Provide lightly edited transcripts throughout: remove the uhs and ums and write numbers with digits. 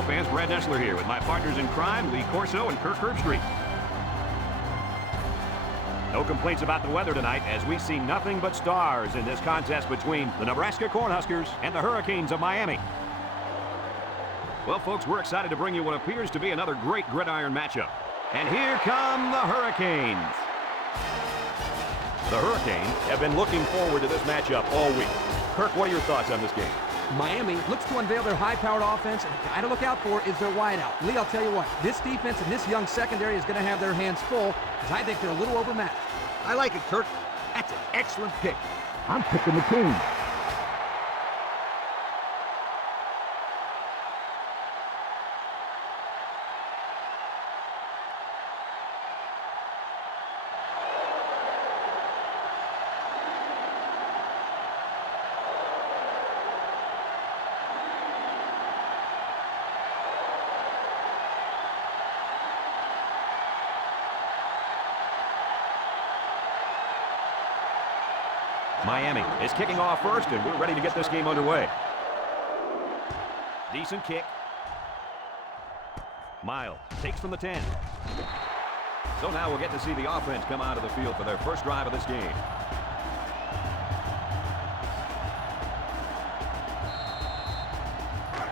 football fans. Brad Nessler here with my partners in crime, Lee Corso and Kirk Herbstreit. No complaints about the weather tonight as we see nothing but stars in this contest between the Nebraska Cornhuskers and the Hurricanes of Miami. Well, folks, we're excited to bring you what appears to be another great gridiron matchup. And here come the Hurricanes. The Hurricanes have been looking forward to this matchup all week. Kirk, what are your thoughts on this game? Miami looks to unveil their high-powered offense, and the guy to look out for is their wideout. Lee, I'll tell you what, this defense and this young secondary is going to have their hands full, because I think they're a little overmatched. I like it, Kirk. That's an excellent pick. I'm picking the team. Miami is kicking off first, and we're ready to get this game underway. Decent kick. Miles takes from the 10. So now we'll get to see the offense come out of the field for their first drive of this game.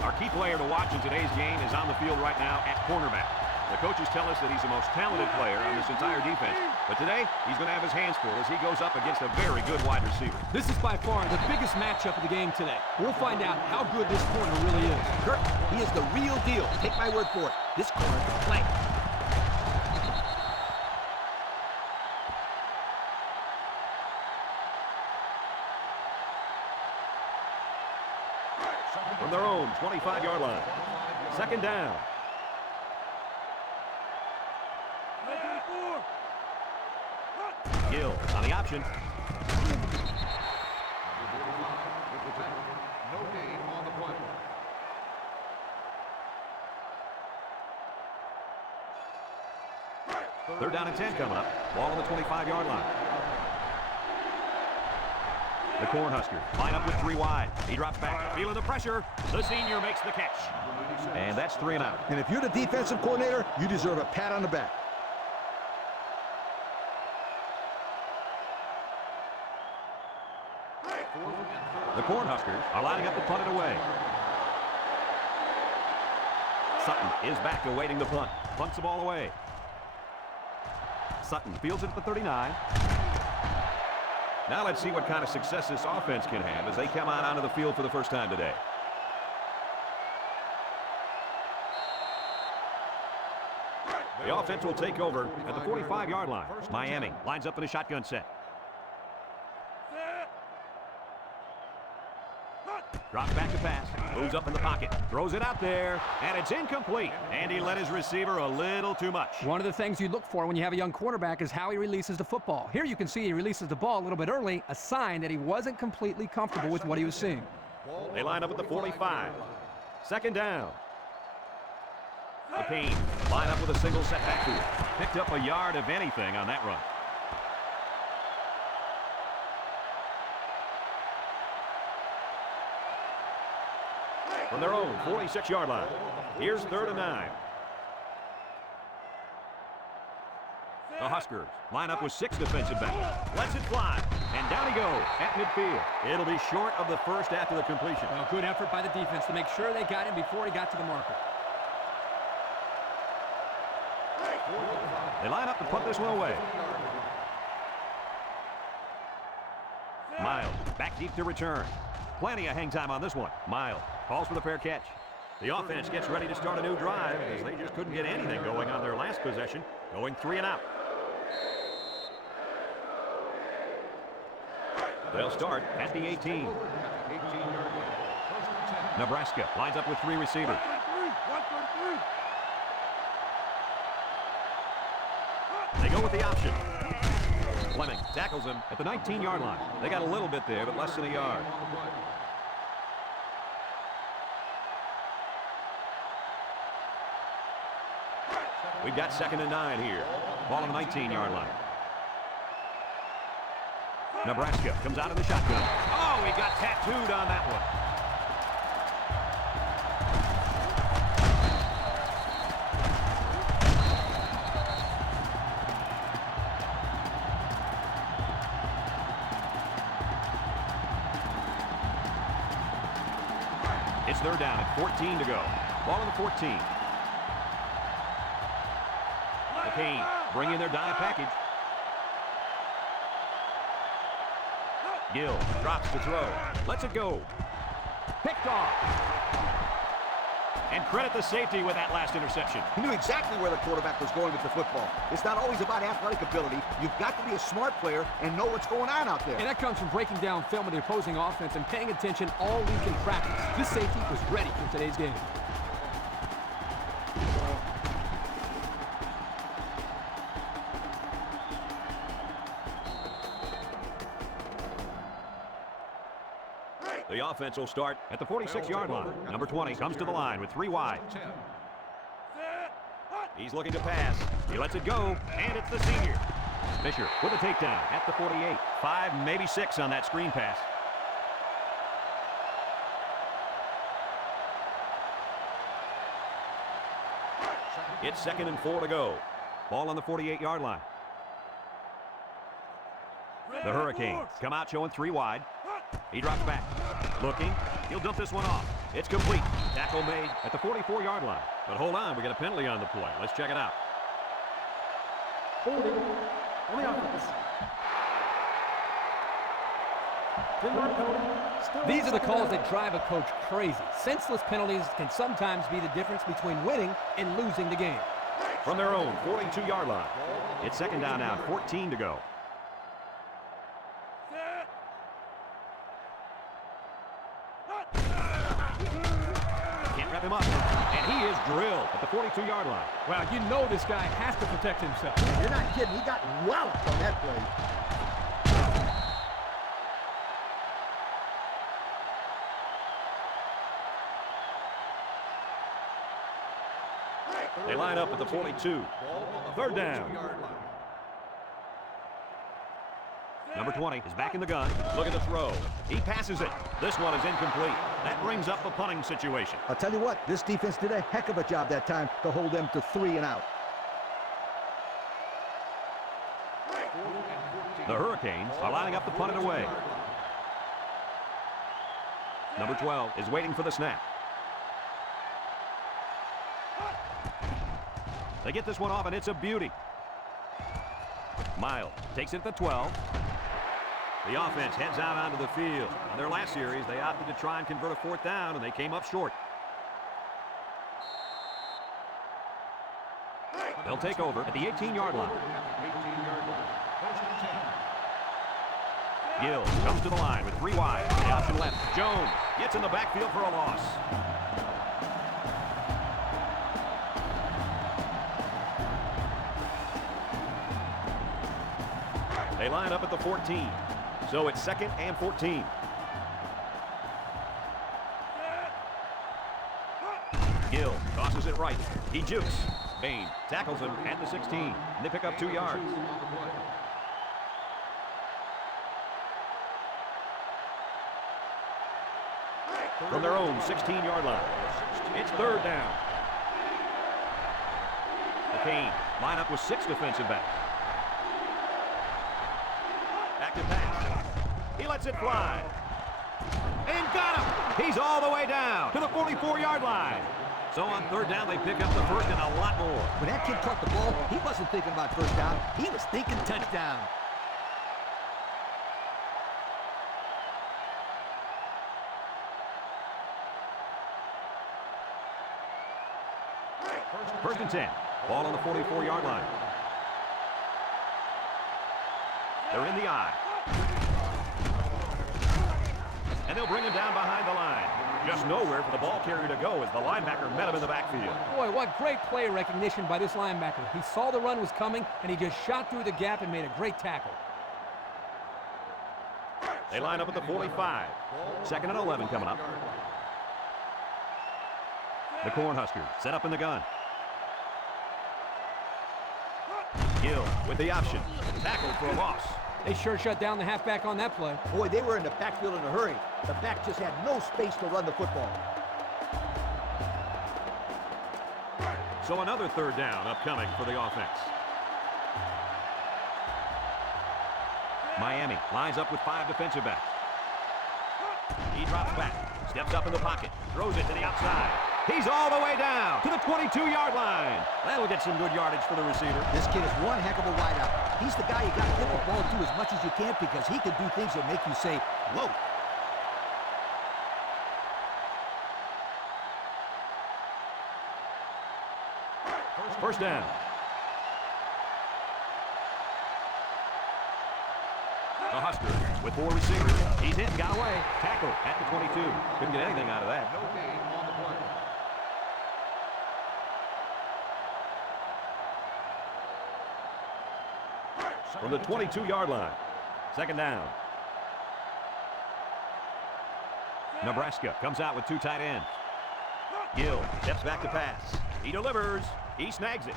Our key player to watch in today's game is on the field right now at cornerback. The coaches tell us that he's the most talented player on this entire defense. But today, he's going to have his hands full as he goes up against a very good wide receiver. This is by far the biggest matchup of the game today. We'll find out how good this corner really is. Kirk, he is the real deal. Take my word for it. This corner can play. From their own 25-yard line. Second down. Gill on the option. No gain on the play. Third down and 10 coming up. Ball on the 25-yard line. The Cornhuskers line up with 3 wide. He drops back, feeling the pressure. The senior makes the catch. And that's 3 and out. And if you're the defensive coordinator, you deserve a pat on the back. The Cornhuskers are lining up to punt it away. Sutton is back awaiting the punt. Punts the ball away. Sutton fields it at the 39. Now let's see what kind of success this offense can have as they come out onto the field for the first time today. The offense will take over at the 45-yard line. Miami lines up in a shotgun set. Drops back to pass, moves up in the pocket, throws it out there, and it's incomplete. And he led his receiver a little too much. One of the things you look for when you have a young quarterback is how he releases the football. Here you can see he releases the ball a little bit early, a sign that he wasn't completely comfortable with what he was seeing. They line up at the 45. Second down. The Canes line up with a single set backfield. Picked up a yard of anything on that run. From their own 46-yard line. Here's 3rd and 9. The Huskers line up with 6 defensive backs. Lets it fly, and down he goes at midfield. It'll be short of the first after the completion. Well, good effort by the defense to make sure they got him before he got to the marker. They line up to punt this one away. Miles back deep to return. Plenty of hang time on this one. Miles calls for the fair catch. The offense gets ready to start a new drive as they just couldn't get anything going on their last possession, going 3 and out. They'll start at the 18. Nebraska lines up with 3 receivers. They go with the option. Fleming tackles him at the 19-yard line. They got a little bit there, but less than a yard. We've got 2nd and 9 here. Ball on the 19-yard line. Nebraska comes out of the shotgun. Oh, he got tattooed on that one. It's third down at 14 to go. Ball on the 14. McCain bringing their dime package. Gill drops to throw. Lets it go. Picked off. And credit the safety with that last interception. He knew exactly where the quarterback was going with the football. It's not always about athletic ability. You've got to be a smart player and know what's going on out there. And that comes from breaking down film of the opposing offense and paying attention all week in practice. This safety was ready for today's game. The offense will start at the 46-yard line. Number 20 comes to the line with 3 wide. He's looking to pass. He lets it go, and it's the senior. Fisher with a takedown at the 48. 5, maybe 6 on that screen pass. It's 2nd and 4 to go. Ball on the 48-yard line. The Hurricanes come out showing 3 wide. He drops back. Looking. He'll dump this one off. It's complete. Tackle made at the 44-yard line. But hold on, we got a penalty on the play. Let's check it out. Holding on the offense. These are the calls that drive a coach crazy. Senseless penalties can sometimes be the difference between winning and losing the game. From their own 42-yard line. It's 2nd down now, 14 to go. Wrap him up, and he is drilled at the 42-yard line. Well, you know this guy has to protect himself. You're not kidding. He got walloped on that play. They line up at the 42. 3rd down. Number 20 is back in the gun. Look at the throw. He passes it. This one is incomplete. That brings up a punting situation. I'll tell you what, this defense did a heck of a job that time to hold them to 3 and out. The Hurricanes are lining up to punt it away. Number 12 is waiting for the snap. They get this one off, and it's a beauty. Miles takes it at the 12. The offense heads out onto the field. On their last series, they opted to try and convert a 4th down, and they came up short. They'll take over at the 18-yard line. Gill comes to the line with 3 wide. The option left. Jones gets in the backfield for a loss. They line up at the 14. So it's 2nd and 14. Gill tosses it right. He jukes. Bain tackles him at the 16. And they pick up 2 yards. From their own 16-yard line. It's 3rd down. McCain line up with 6 defensive backs. Active pass. He lets it fly. And got him. He's all the way down to the 44-yard line. So on 3rd down, they pick up the 1st and a lot more. When that kid caught the ball, he wasn't thinking about 1st down. He was thinking touchdown. First and 10. Ball on the 44-yard line. They're in the eye. And they'll bring him down behind the line. Just nowhere for the ball carrier to go as the linebacker met him in the backfield. Boy, what great play recognition by this linebacker. He saw the run was coming, and he just shot through the gap and made a great tackle. They line up at the 45. 2nd and 11 coming up. The Cornhuskers set up in the gun. Gill with the option. Tackled for a loss. They sure shut down the halfback on that play. Boy, they were in the backfield in a hurry. The back just had no space to run the football. So another 3rd down upcoming for the offense. Miami lines up with 5 defensive backs. He drops back. Steps up in the pocket. Throws it to the outside. He's all the way down to the 22-yard line. That'll get some good yardage for the receiver. This kid is one heck of a wideout. He's the guy you got to get the ball to as much as you can because he can do things that make you say, whoa. First down. The Huskers with 4 receivers. He's hit and got away. Tackle at the 22. Couldn't get anything out of that. No gain on the play. From the 22-yard line. Second down. Nebraska comes out with 2 tight ends. Gill steps back to pass. He delivers. He snags it.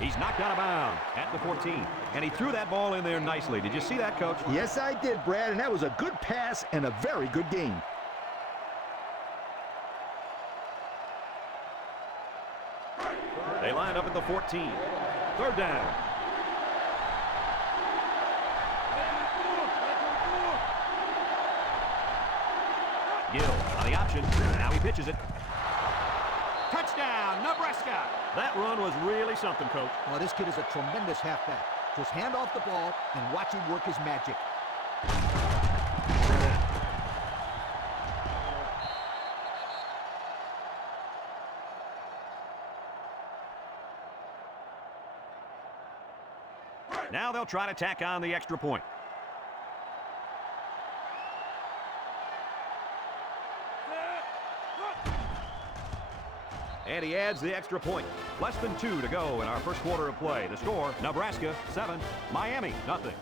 He's knocked out of bounds at the 14. And he threw that ball in there nicely. Did you see that, Coach? Yes, I did, Brad, and that was a good pass and a very good game. They line up at the 14. Third down. Gill on the option. Now he pitches it. Touchdown, Nebraska! That run was really something, Coach. Well, this kid is a tremendous halfback. Just hand off the ball and watch him work his magic. Now they'll try to tack on the extra point. And he adds the extra point. Less than 2 to go in our first quarter of play. The score, Nebraska 7, Miami nothing.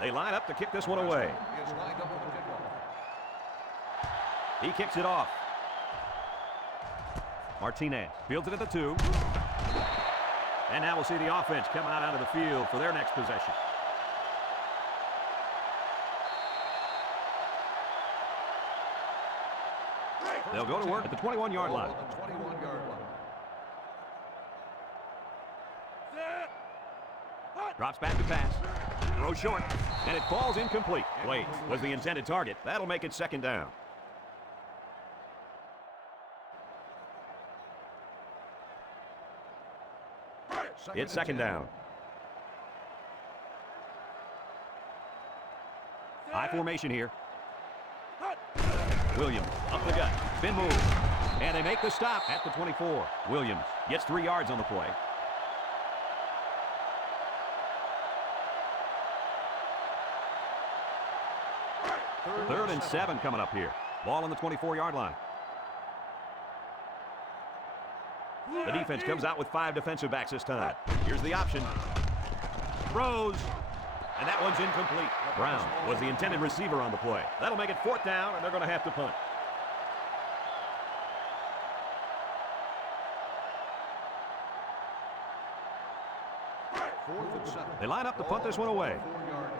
They line up to kick this one away. He is lined up for the kickoff. He kicks it off. Martinez fields it at the 2. And now we'll see the offense come out onto the field for their next possession. They'll go to work at the 21-yard line. On the 21-yard line. Drops back to pass. Throws short. And it falls incomplete. Wait, was the intended target. That'll make it second down. It's second down. High formation here. Williams up the gut. Spin move. And they make the stop at the 24. Williams gets 3 yards on the play. Third and 7 coming up here. Ball on the 24-yard line. The defense comes out with 5 defensive backs this time. Here's the option. Throws. And that one's incomplete. Brown was the intended receiver on the play. That'll make it 4th down, and they're going to have to punt. Fourth and 7. They line up to punt this one away. 4-yard line.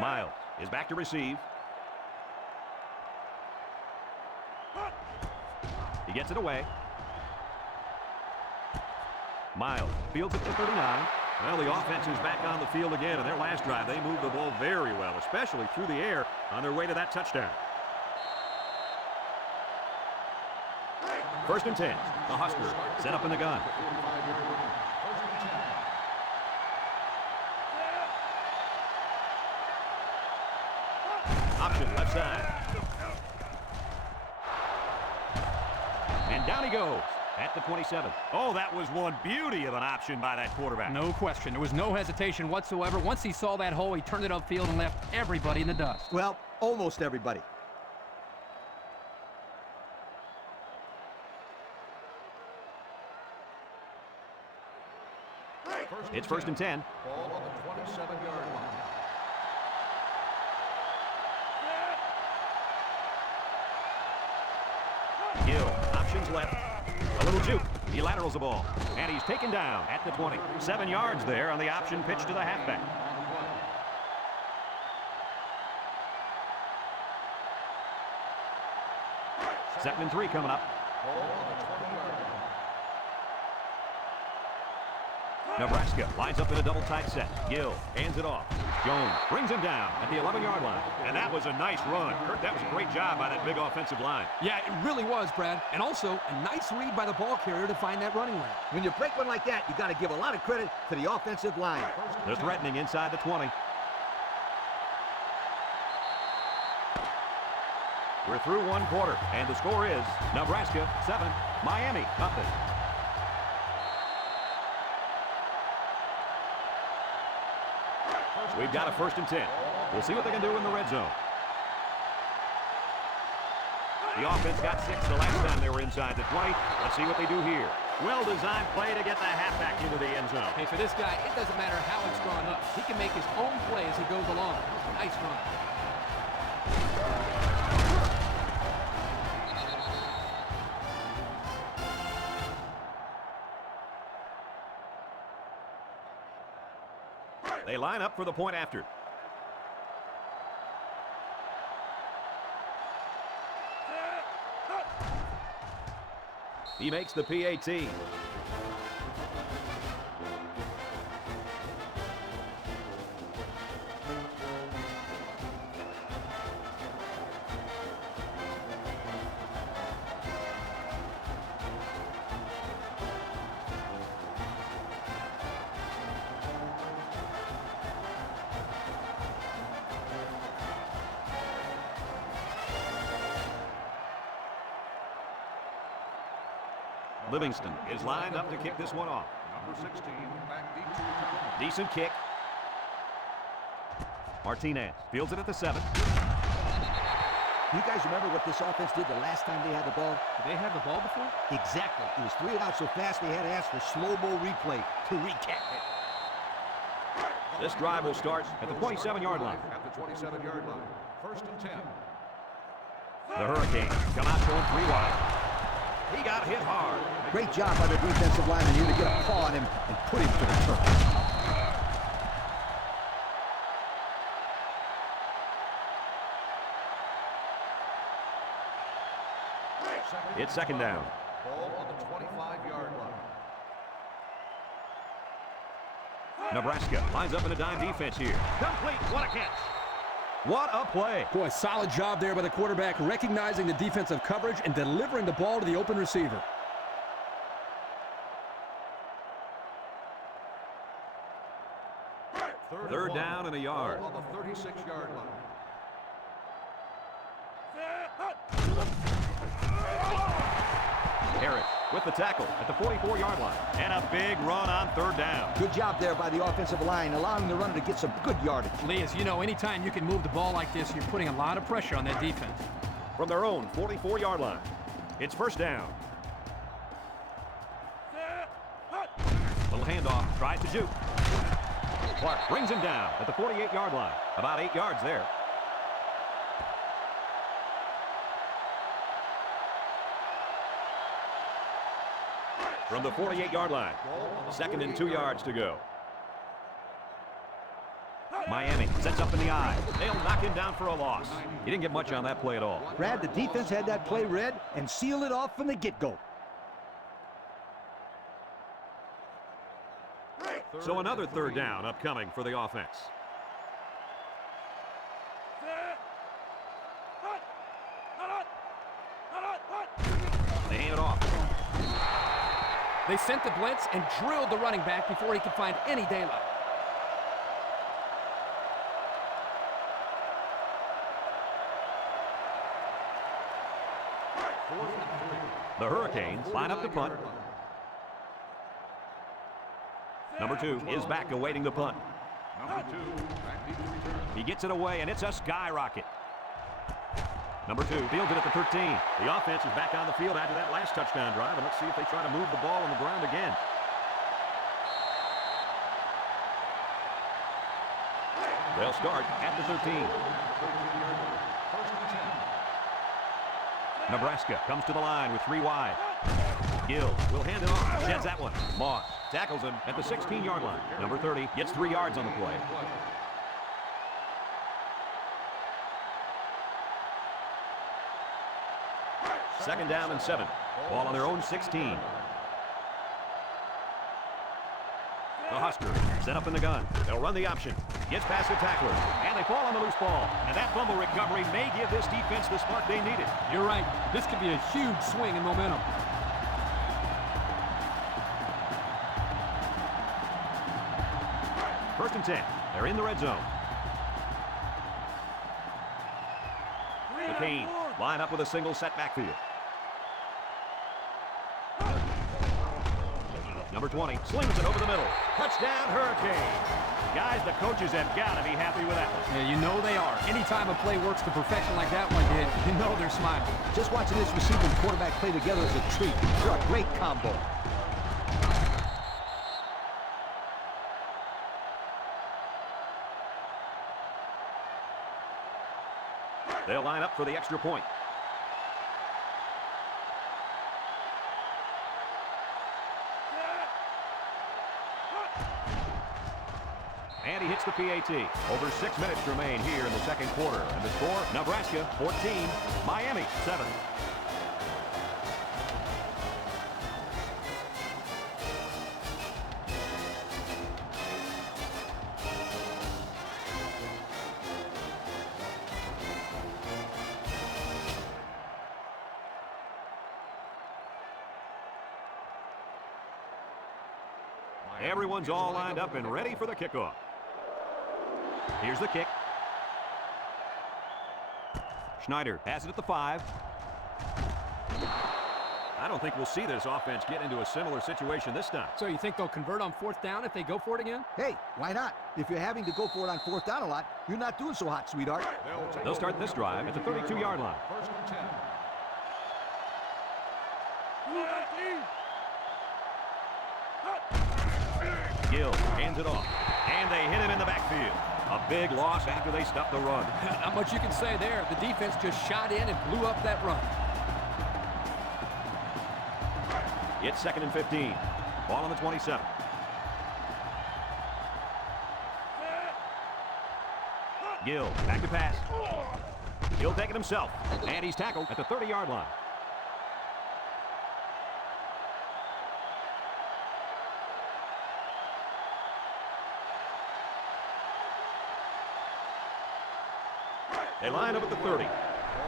Miles is back to receive. He gets it away. Miles fields it to 39. Well, the offense is back on the field again. In their last drive, they moved the ball very well, especially through the air on their way to that touchdown. First and 10. The Huskers set up in the gun. 45-yard line. First and 10. Option left side. And down he goes at the 27. Oh, that was one beauty of an option by that quarterback. No question. There was no hesitation whatsoever. Once he saw that hole, he turned it upfield and left everybody in the dust. Well, almost everybody. It's first and 10. Ball on the 27-yard line. Gill, options left. A little juke. He laterals the ball, and he's taken down at the 20. 7 yards there on the option pitch to the halfback. Second and 3 coming up. Nebraska lines up in a double tight set. Gill hands it off. Jones brings him down at the 11-yard line. And that was a nice run. Kurt, that was a great job by that big offensive line. Yeah, it really was, Brad. And also a nice read by the ball carrier to find that running lane. When you break one like that, you got to give a lot of credit to the offensive line. They're threatening inside the 20. We're through one quarter, and the score is Nebraska 7, Miami nothing. We've got a 1st and 10. We'll see what they can do in the red zone. The offense got 6 the last time they were inside the 20. Let's see what they do here. Well-designed play to get the halfback into the end zone. Hey, for this guy, it doesn't matter how it's drawn up. He can make his own play as he goes along. Nice run. They line up for the point after. He makes the PAT. Livingston is lined up to kick this one off. Number 16, back deep to return. Decent kick. Martinez fields it at the 7. You guys remember what this offense did the last time they had the ball? Did they have the ball before? Exactly. It was 3 and out so fast they had to ask for slow-mo replay to recap it. This drive will start at the 27-yard line. At the 27-yard line. 1st and 10. The Hurricanes come out showing 3 wide. He got hit hard. Great job by the defensive lineman here to get a paw on him and put him to the turf. It's 2nd down. Ball on the 25-yard line. Nebraska lines up in a dime defense here. Complete. What a catch. What a play. Boy, solid job there by the quarterback, recognizing the defensive coverage and delivering the ball to the open receiver. Third down and a yard. Ball on the 36-yard line. Harris with the tackle at the 44-yard line. And a big run on 3rd down. Good job there by the offensive line, allowing the runner to get some good yardage. Lee, as you know, anytime you can move the ball like this, you're putting a lot of pressure on that defense. From their own 44-yard line. It's 1st down. Little handoff, tries to juke. Clark brings him down at the 48-yard line. About 8 yards there. From the 48-yard line. 2nd and 2 yards to go. Miami sets up in the eye. They'll knock him down for a loss. He didn't get much on that play at all. Brad, the defense had that play read and sealed it off from the get-go. So another 3rd down upcoming for the offense. They hand it off. They sent the blitz and drilled the running back before he could find any daylight. The Hurricanes line up to punt. Number 2 is back awaiting the punt. Number 2, back deep to return. He gets it away, and it's a skyrocket. Number 2 fields it at the 13. The offense is back on the field after that last touchdown drive, and let's see if they try to move the ball on the ground again. They'll start at the 13. 13-yard line. 1st and 10. Nebraska comes to the line with 3 wide. Gill will hand it off. Sheds that one. Moss tackles him at the 16-yard line. Number 30 gets 3 yards on the play. Second down and 7. Ball on their own 16. The Huskers set up in the gun. They'll run the option. Gets past the tackler. And they fall on the loose ball. And that fumble recovery may give this defense the spark they needed. You're right. This could be a huge swing in momentum. First and 10. They're in the red zone. The Canes line up with a single set backfield. Number 20 slings it over the middle. Touchdown, Hurricane. Guys, the coaches have got to be happy with that one. Yeah, you know they are. Anytime a play works to perfection like that one did, you know they're smiling. Just watching this receiver and quarterback play together is a treat. They're a great combo. They'll line up for the extra point. And he hits the PAT. Over 6 minutes remain here in the second quarter. And the score, Nebraska 14, Miami 7. Everyone's all lined up and ready for the kickoff. Here's the kick. Schneider has it at the 5. I don't think we'll see this offense get into a similar situation this time. So you think they'll convert on 4th down if they go for it again? Hey, why not? If you're having to go for it on 4th down a lot, you're not doing so hot, sweetheart. They'll start this drive at the 32-yard line. First and 10. Gill hands it off. And they hit him in the backfield. A big loss after they stopped the run. Not much you can say there. The defense just shot in and blew up that run. It's 2nd and 15. Ball on the 27. Gill back to pass. He'll take it himself. And he's tackled at the 30-yard line. They line up at the 30.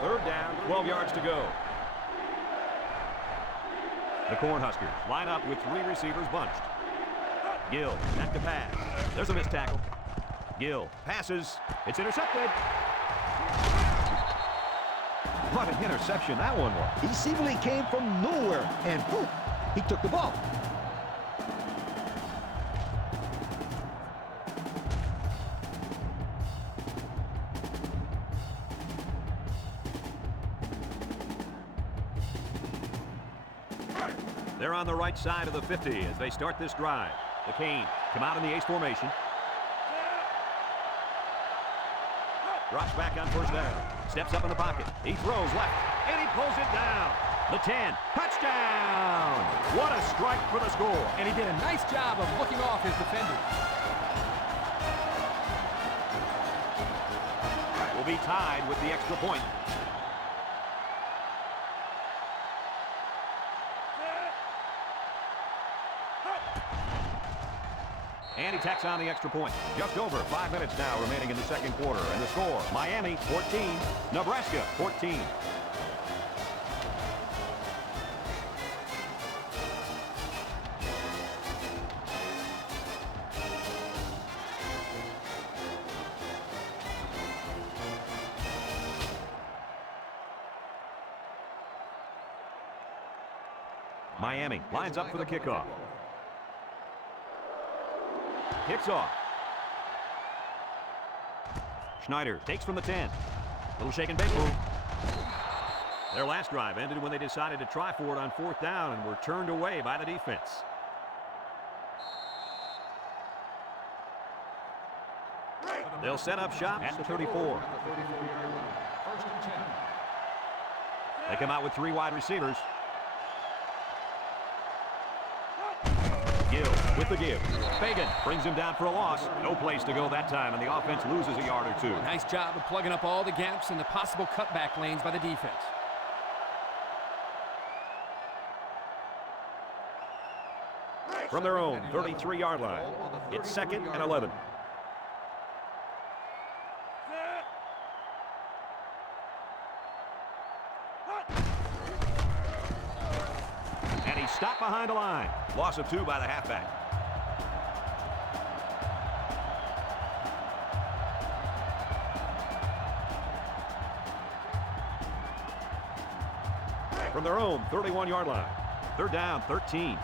3rd down, 12 yards to go. The Cornhuskers line up with 3 receivers bunched. Gill back to pass. There's a missed tackle. Gill passes. It's intercepted. What an interception that one was. He seemingly came from nowhere, and boom, he took the ball. They're on the right side of the 50 as they start this drive. The Canes come out in the ace formation. Drops back on 1st down. Steps up in the pocket. He throws left, and he pulls it down. The 10. Touchdown! What a strike for the score. And he did a nice job of looking off his defenders. Will be tied with the extra point. And he tacks on the extra point. Just over 5 minutes now remaining in the second quarter. And the score, Miami 14, Nebraska 14. Miami lines up for the kickoff. Kicks off. Schneider takes from the 10. Little shake and bake move. Their last drive ended when they decided to try for it on 4th down and were turned away by the defense. They'll set up shop at the 34. First and 10. They come out with 3 wide receivers. with the give. Fagan brings him down for a loss. No place to go that time, and the offense loses a yard or two. Nice job of plugging up all the gaps in the possible cutback lanes by the defense. From their own 33-yard line, it's 2nd and 11. And he's stopped behind the line. Loss of 2 by the halfback. From their own 31-yard line, 3rd down, 13.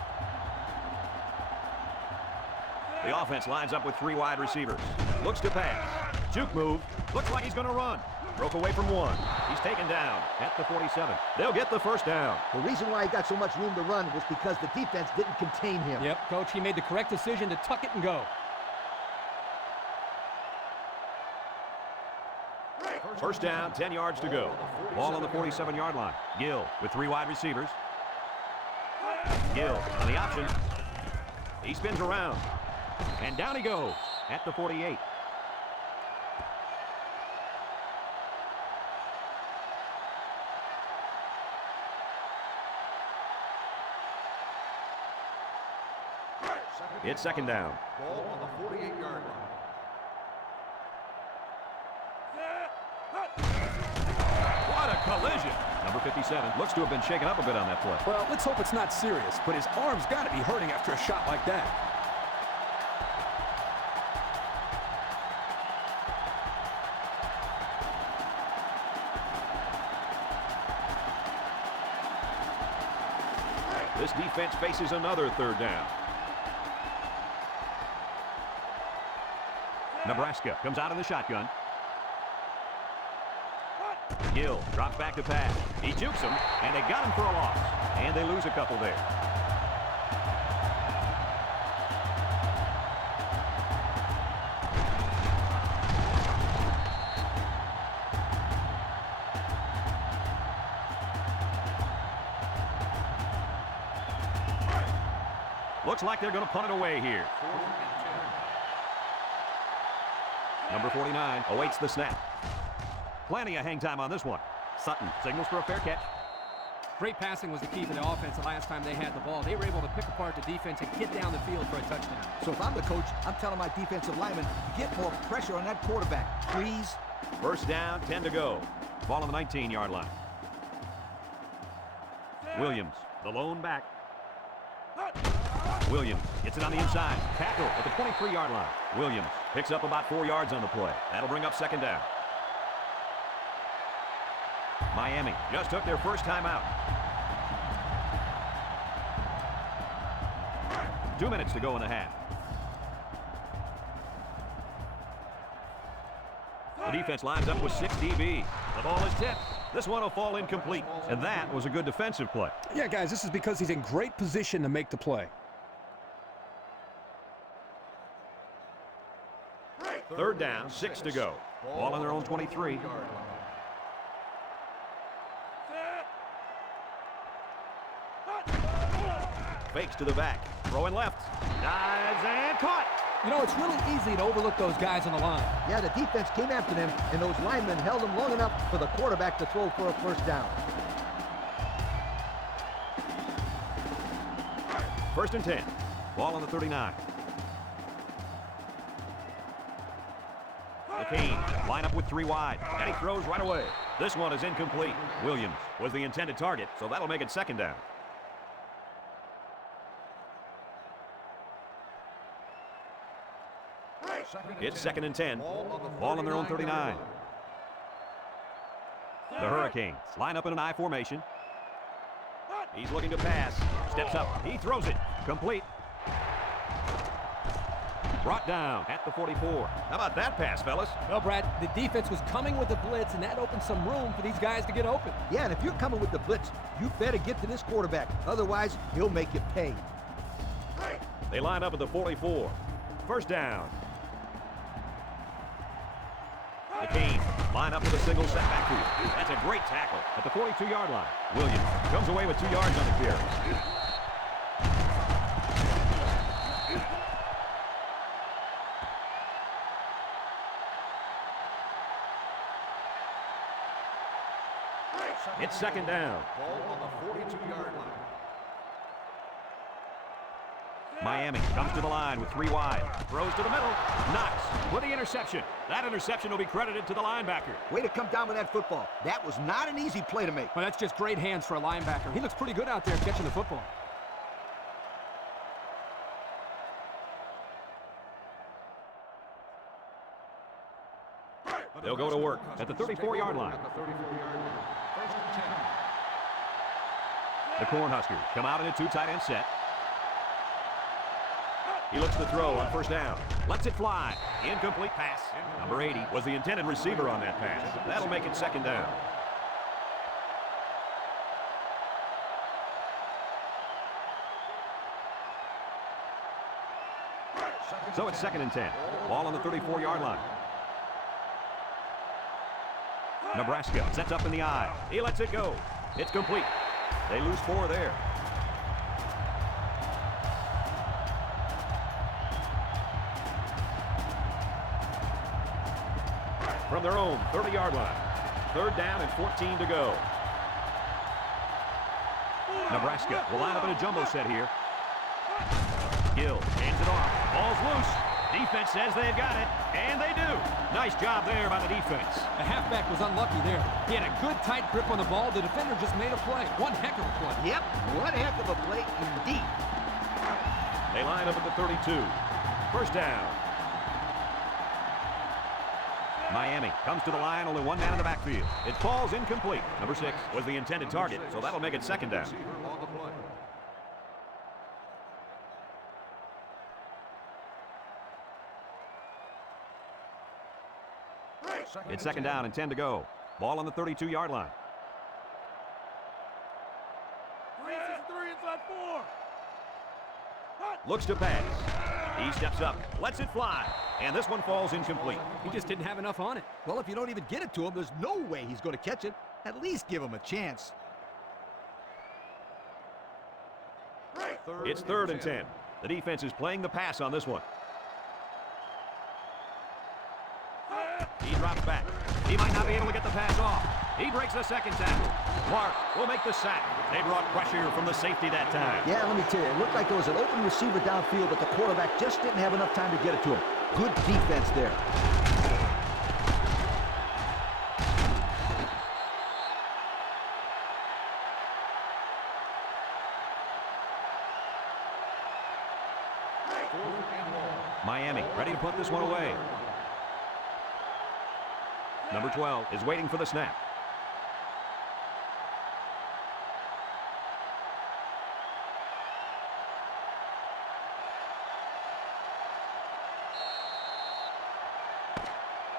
The offense lines up with 3 wide receivers. Looks to pass. Juke move. Looks like he's going to run. Broke away from 1. He's taken down at the 47. They'll get the 1st down. The reason why he got so much room to run was because the defense didn't contain him. Yep, Coach, he made the correct decision to tuck it and go. First down, 10 yards to go. Ball on the 47-yard line. Gill with 3 wide receivers. Gill on the option. He spins around. And down he goes at the 48. It's 2nd down. Ball on the 48-yard line. What a collision. Number 57 looks to have been shaken up a bit on that play. Well, let's hope it's not serious, but his arm's got to be hurting after a shot like that. This defense faces another 3rd down. Nebraska comes out in the shotgun. Gill drops back to pass. He jukes him, and they got him for a loss. And they lose a couple there. Looks like they're going to punt it away here. Number 49 awaits the snap. Plenty of hang time on this one. Sutton signals for a fair catch. Great passing was the key for the offense the last time they had the ball. They were able to pick apart the defense and get down the field for a touchdown. So if I'm the coach, I'm telling my defensive linemen, get more pressure on that quarterback, please. First down, 10 to go. Ball on the 19-yard line. Williams, the lone back. Williams gets it on the inside. Tackle at the 23-yard line. Williams picks up about 4 yards on the play. That'll bring up 2nd down. Miami just took their first time out. 2 minutes to go in the half. The defense lines up with 6 DB. The ball is tipped. This one will fall incomplete. And that was a good defensive play. Yeah, guys, this is because he's in great position to make the play. 3rd down, 6 to go. Ball on their own 23. Fakes to the back. Throwing left. Dives and caught. You know, it's really easy to overlook those guys on the line. Yeah, the defense came after them, and those linemen held them long enough for the quarterback to throw for a first down. 1st and 10. Ball on the 39. The Canes line up with 3 wide, and he throws right away. This one is incomplete. Williams was the intended target, so that'll make it 2nd down. It's 2nd and 10. Ball on their own 39. The Hurricanes line up in an I formation. He's looking to pass. Steps up. He throws it. Complete. Brought down at the 44. How about that pass, fellas? Well, Brad, the defense was coming with the blitz, and that opened some room for these guys to get open. Yeah, and if you're coming with the blitz, you better get to this quarterback. Otherwise, he'll make you pay. They line up at the 44. First down. The Canes line up with a single set backfield. That's a great tackle at the 42-yard line. Williams comes away with 2 yards on the carry. It's second down. Ball on the 42-yard line. Miami comes to the line with 3 wide. Throws to the middle. Knox with the interception. That interception will be credited to the linebacker. Way to come down with that football. That was not an easy play to make. But that's just great hands for a linebacker. He looks pretty good out there catching the football. They'll go to work at the 34-yard line. At the 34-yard line. First and 10. The Cornhuskers come out in a 2 tight end set. He looks to throw on first down. Lets it fly. Incomplete pass. Number 80 was the intended receiver on that pass. That'll make it second down. So it's second and 10. Ball on the 34-yard line. Nebraska sets up in the eye. He lets it go. It's complete. They lose 4 there. From their own 30-yard line. Third down and 14 to go. Nebraska will line up in a jumbo set here. Gill hands it off. Ball's loose. Defense says they've got it, and they do. Nice job there by the defense. The halfback was unlucky there. He had a good tight grip on the ball. The defender just made a play. One heck of a play. Yep, one heck of a play indeed. They line up at the 32. First down. Miami comes to the line, only 1 man in the backfield. It falls incomplete. Number 6 was the intended target, so that'll make it second down. Receiver on the play. It's second down and 10 to go. Ball on the 32-yard line. 3 inside 4. Looks to pass. He steps up, lets it fly, and this one falls incomplete. He just didn't have enough on it. Well, if you don't even get it to him, there's no way he's going to catch it. At least give him a chance. It's third and 10. The defense is playing the pass on this one. He drops back. He might not be able to get the pass off. He breaks the second tackle. Clark will make the sack. They brought pressure from the safety that time. Yeah, let me tell you, it looked like there was an open receiver downfield, but the quarterback just didn't have enough time to get it to him. Good defense there. Miami ready to put this one away. Number 12 is waiting for the snap.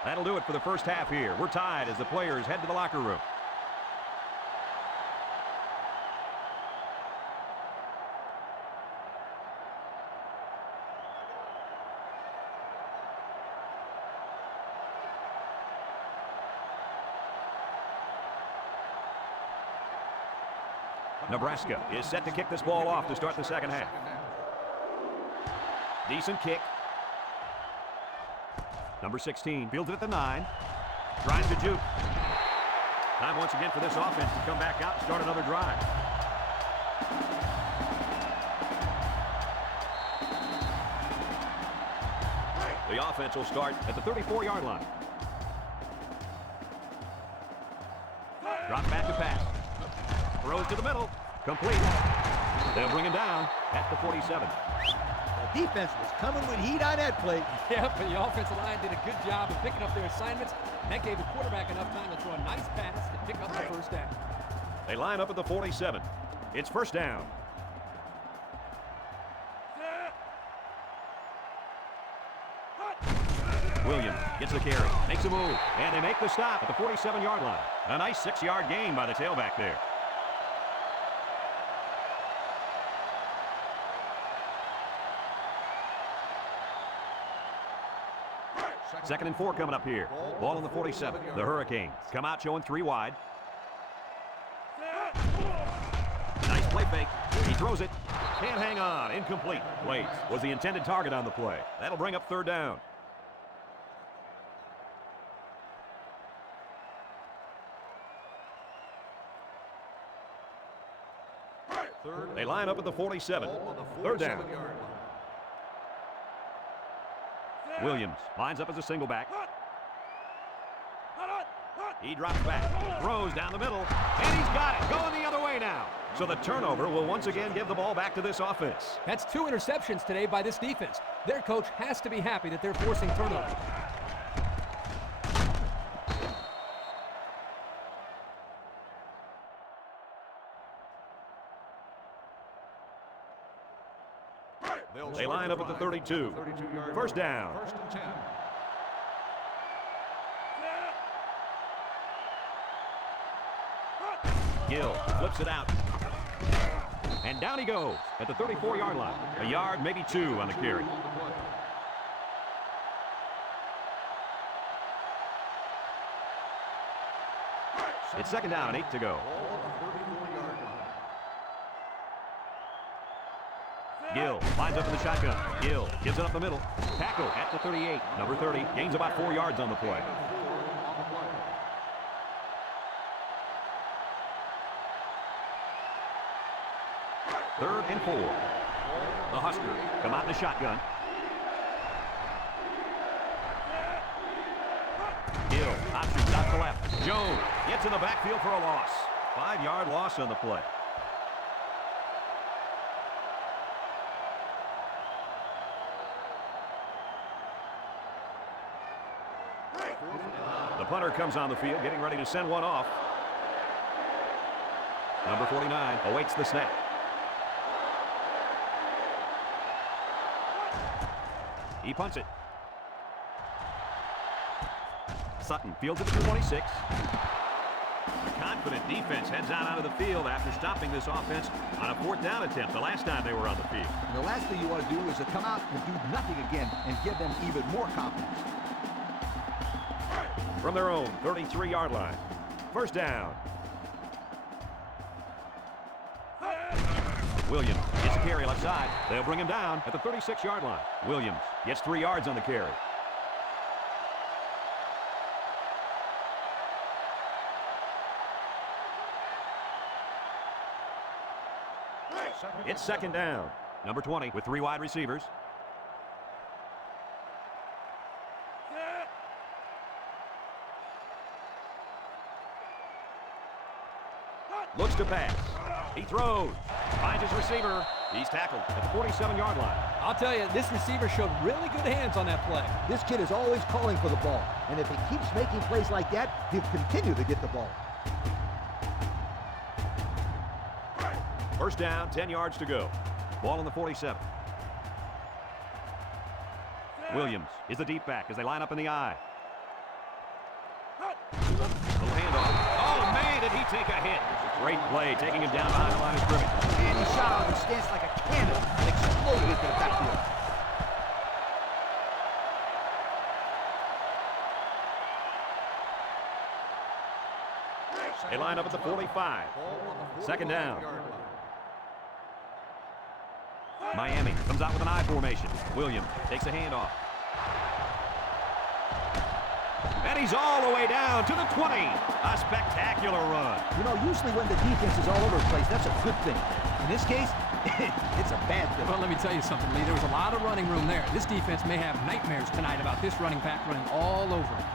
That'll do it for the first half here. We're tied as the players head to the locker room. Nebraska is set to kick this ball off to start the second half. Decent kick. Number 16 fields it at the 9. Tries to juke. Time once again for this offense to come back out and start another drive. The offense will start at the 34-yard line. Drop back to pass. Throws to the middle. Complete. They'll bring him down at the 47. The defense was coming with heat on that play. Yeah, but the offensive line did a good job of picking up their assignments. That gave the quarterback enough time to throw a nice pass to pick up the first down. They line up at the 47. It's first down. Williams gets the carry, makes a move, and they make the stop at the 47-yard line. A nice 6-yard gain by the tailback there. Second and 4 coming up here. Ball on the 47. The Hurricanes come out showing 3 wide. Nice play fake. He throws it. Can't hang on. Incomplete. Waits was the intended target on the play. That'll bring up third down. They line up at the 47. Ball on the Third down. 47-yard line. Williams lines up as a single back. He drops back, throws down the middle, and he's got it, going the other way now. So the turnover will once again give the ball back to this offense. That's 2 interceptions today by this defense. Their coach has to be happy that they're forcing turnovers. They line up at the 32. First down. First and 10. Gill flips it out. And down he goes at the 34-yard line. A yard, maybe 2 on the carry. On the play. It's second down and 8 to go. Ball on the 34-yard line. Gill lines up in the shotgun. Gill gives it up the middle. Tackle at the 38. Number 30 gains about 4 yards on the play. 4 on the play. Third and 4. The Huskers come out in the shotgun. Gill options out to left. Jones gets in the backfield for a loss. 5-yard loss on the play. The punter comes on the field, getting ready to send one off. Number 49 awaits the snap. He punts it. Sutton fields it to the 26. A confident defense heads out onto the field after stopping this offense on a 4th down attempt the last time they were on the field. And the last thing you want to do is to come out and do nothing again and give them even more confidence. From their own 33-yard line. First down. Williams gets a carry left side. They'll bring him down at the 36-yard line. Williams gets 3 yards on the carry. It's second down. Number 20 with 3 wide receivers. Looks to pass. He throws. Finds his receiver. He's tackled at the 47-yard line. I'll tell you, this receiver showed really good hands on that play. This kid is always calling for the ball, and if he keeps making plays like that, he'll continue to get the ball. First down, 10 yards to go. Ball on the 47. Williams is the deep back as they line up in the I. Little handoff. Oh, man, did he take a hit. Great play, taking him down behind the line of scrimmage. And he shot out of his stance like a cannon and exploded into the backfield. They line up at the 45. Second down. Miami comes out with an I formation. Williams takes a handoff. And he's all the way down to the 20. A spectacular run. You know, usually when the defense is all over the place, that's a good thing. In this case, it's a bad thing. Well, let me tell you something, Lee. There was a lot of running room there. This defense may have nightmares tonight about this running back running all over it.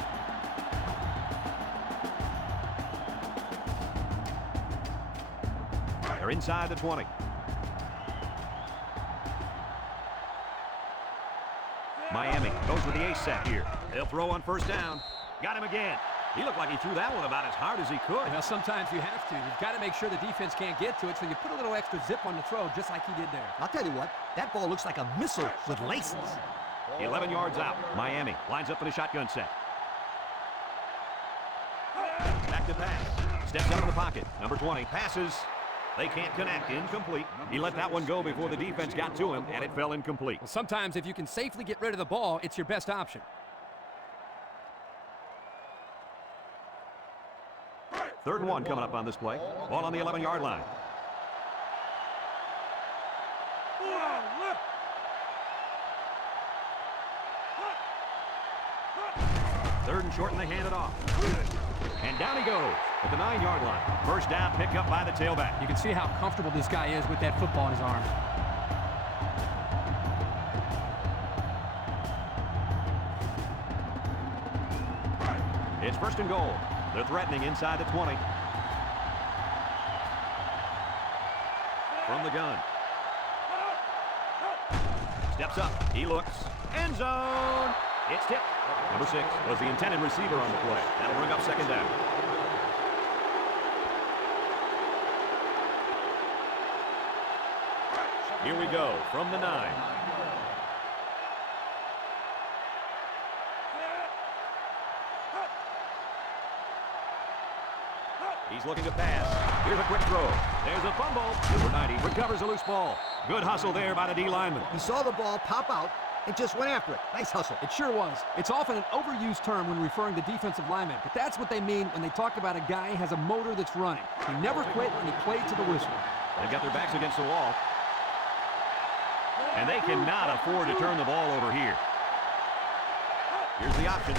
They're inside the 20. Miami goes with the ace set here. They'll throw on first down. Got him again. He looked like he threw that one about as hard as he could. Now, sometimes you have to. You've got to make sure the defense can't get to it, so you put a little extra zip on the throw, just like he did there. I'll tell you what, that ball looks like a missile with laces. 11 yards out. Miami lines up in a shotgun set. Back to pass. Steps out of the pocket. Number 20 passes. They can't connect. Incomplete. He let that one go before the defense got to him, and it fell incomplete. Well, sometimes if you can safely get rid of the ball, it's your best option. Third and 1 coming up on this play. Ball on the 11-yard line. Third and short, and they hand it off. And down he goes at the 9-yard line. First down, pick up by the tailback. You can see how comfortable this guy is with that football in his arms. It's first and goal. They're threatening inside the 20. From the gun. Steps up. He looks. End zone. It's tipped. Number 6 was the intended receiver on the play. That'll bring up second down. Here we go from the 9. He's looking to pass. Here's a quick throw. There's a fumble. Number 90 recovers a loose ball. Good hustle there by the D lineman. He saw the ball pop out and just went after it. Nice hustle. It sure was. It's often an overused term when referring to defensive linemen, but that's what they mean when they talk about a guy who has a motor that's running. He never quit, and he played to the whistle. They've got their backs against the wall. And they cannot afford to turn the ball over here. Here's the option.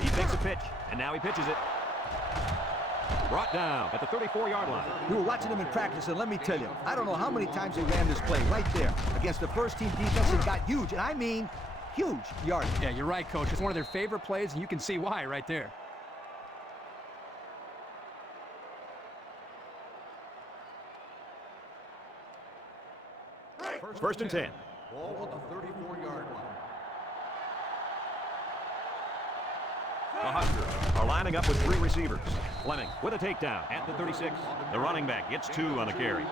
He takes a pitch, and now he pitches it. Brought down at the 34-yard line. We were watching him in practice, and let me tell you, I don't know how many times they ran this play right there against the first-team defense and got huge, and I mean huge yardage. Yeah, you're right, Coach. It's one of their favorite plays, and you can see why right there. First and 10. Ball on the 34-yard line. The Huskers are lining up with 3 receivers. Fleming with a takedown at the 36. The running back gets 2 on the carry.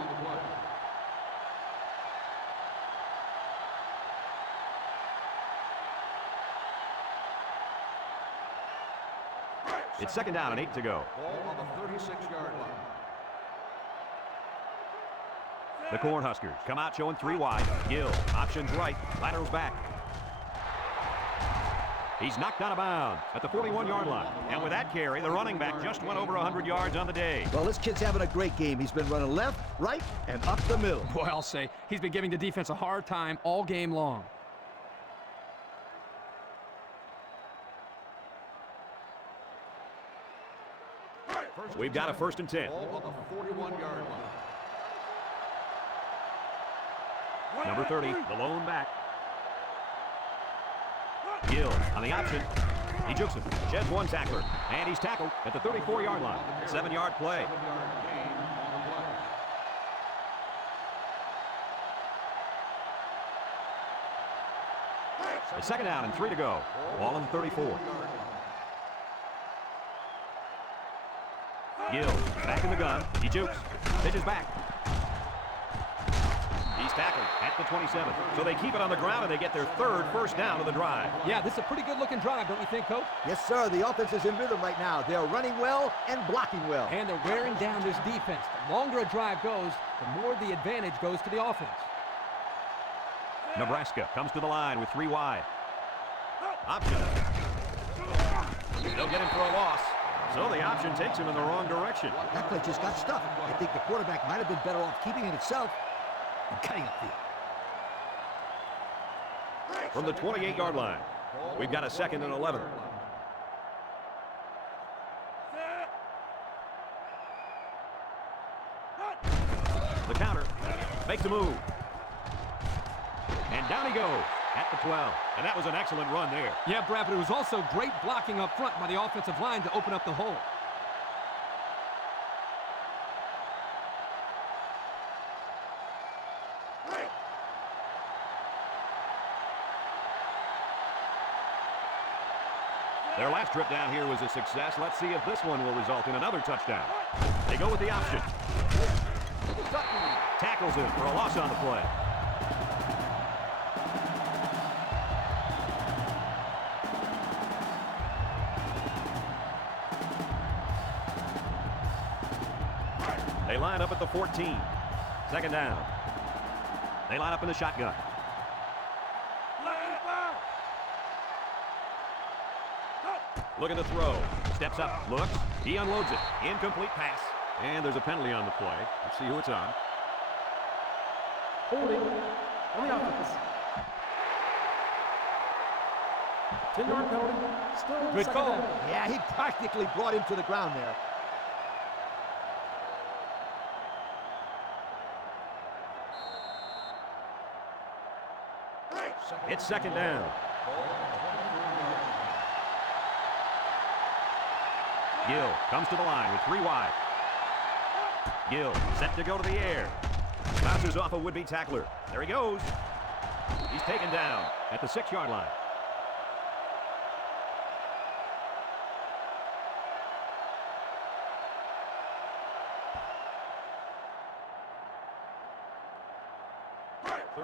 It's second down and 8 to go. Ball on the 36-yard line. The Cornhuskers come out showing 3 wide. Gill, options right, laterals back. He's knocked out of bounds at the 41-yard line. And with that carry, the running back just went over 100 yards on the day. Well, this kid's having a great game. He's been running left, right, and up the middle. Boy, I'll say, he's been giving the defense a hard time all game long. We've got a first and 10. Ball on the 41-yard line. Number 30, the lone back. Gill on the option. He jukes him. Sheds 1 tackler. And he's tackled at the 34-yard line. 7-yard play. 7-yard gain on the play. It's second down and 3 to go. Ball on the 34. Gill back in the gun. He jukes. Pitches back. He's tackled at the 27. So they keep it on the ground and they get their 3rd first down of the drive. Yeah, this is a pretty good-looking drive, don't you think, Coach? Yes, sir. The offense is in rhythm right now. They're running well and blocking well. And they're wearing down this defense. The longer a drive goes, the more the advantage goes to the offense. Nebraska comes to the line with 3 wide. Option. They'll get him for a loss. So the option takes him in the wrong direction. That play just got stuck. I think the quarterback might have been better off keeping it itself and cutting upfield. From the 28-yard line, we've got a second and 11. The counter makes a move. And down he goes at the 12. And that was an excellent run there. Yeah, Brad, but it was also great blocking up front by the offensive line to open up the hole. Their last trip down here was a success. Let's see if this one will result in another touchdown. They go with the option. Tackles him for a loss on the play. They line up at the 14. Second down. They line up in the shotgun. Looking to throw. Steps up. Looks. He unloads it. Incomplete pass. And there's a penalty on the play. Let's see who it's on. Holding on the offense. 10-yard penalty. Still Good second call. down. Yeah, he practically brought him to the ground there. It's second down. Gill comes to the line with 3 wide. Gill set to go to the air. Bounces off a would-be tackler. There he goes. He's taken down at the 6-yard line.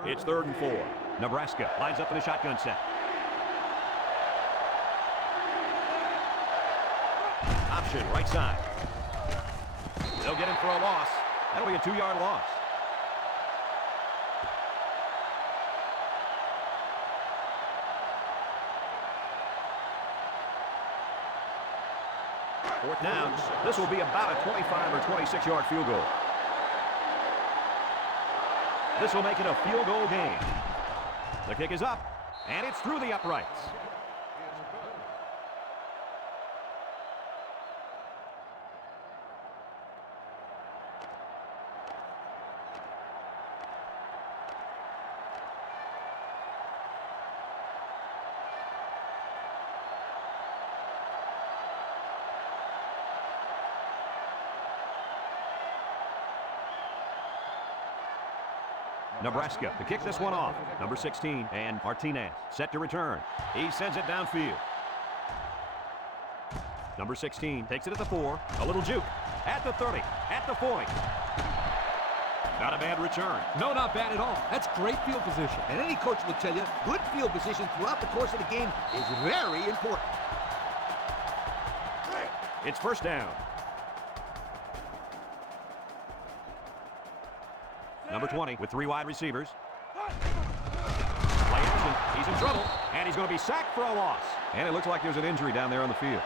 It's 3rd and 4. Nebraska lines up in a shotgun set. Option right side. They'll get him for a loss. That'll be a 2-yard loss. Fourth down. This will be about a 25 or 26-yard field goal. This will make it a field goal game. The kick is up, and it's through the uprights. Nebraska to kick this one off. Number 16, and Martinez set to return. He sends it downfield. Number 16 takes it at the 4. A little juke. At the 30. At the 40. Not a bad return. No, not bad at all. That's great field position. And any coach will tell you, good field position throughout the course of the game is very important. It's first down. Number 20 with 3 wide receivers. Play action. He's in trouble, and he's going to be sacked for a loss. And it looks like there's an injury down there on the field.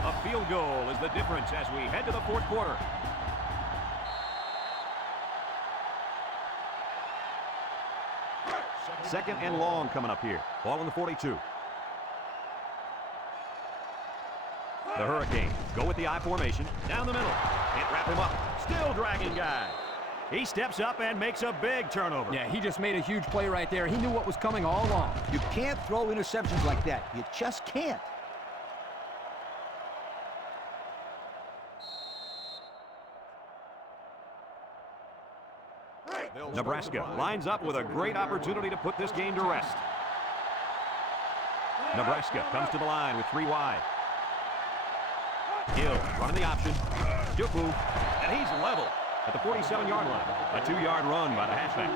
A field goal is the difference as we head to the 4th quarter. Second and long coming up here. Ball on the 42. The Hurricanes go with the I formation. Down the middle. Can't wrap him up. Still dragging guys. He steps up and makes a big turnover. Yeah, he just made a huge play right there. He knew what was coming all along. You can't throw interceptions like that. You just can't. Nebraska lines up with a great opportunity to put this game to rest. Nebraska comes to the line with 3 wide. Gill running the option. Juku, and he's level at the 47-yard line. A 2-yard run by the halfback.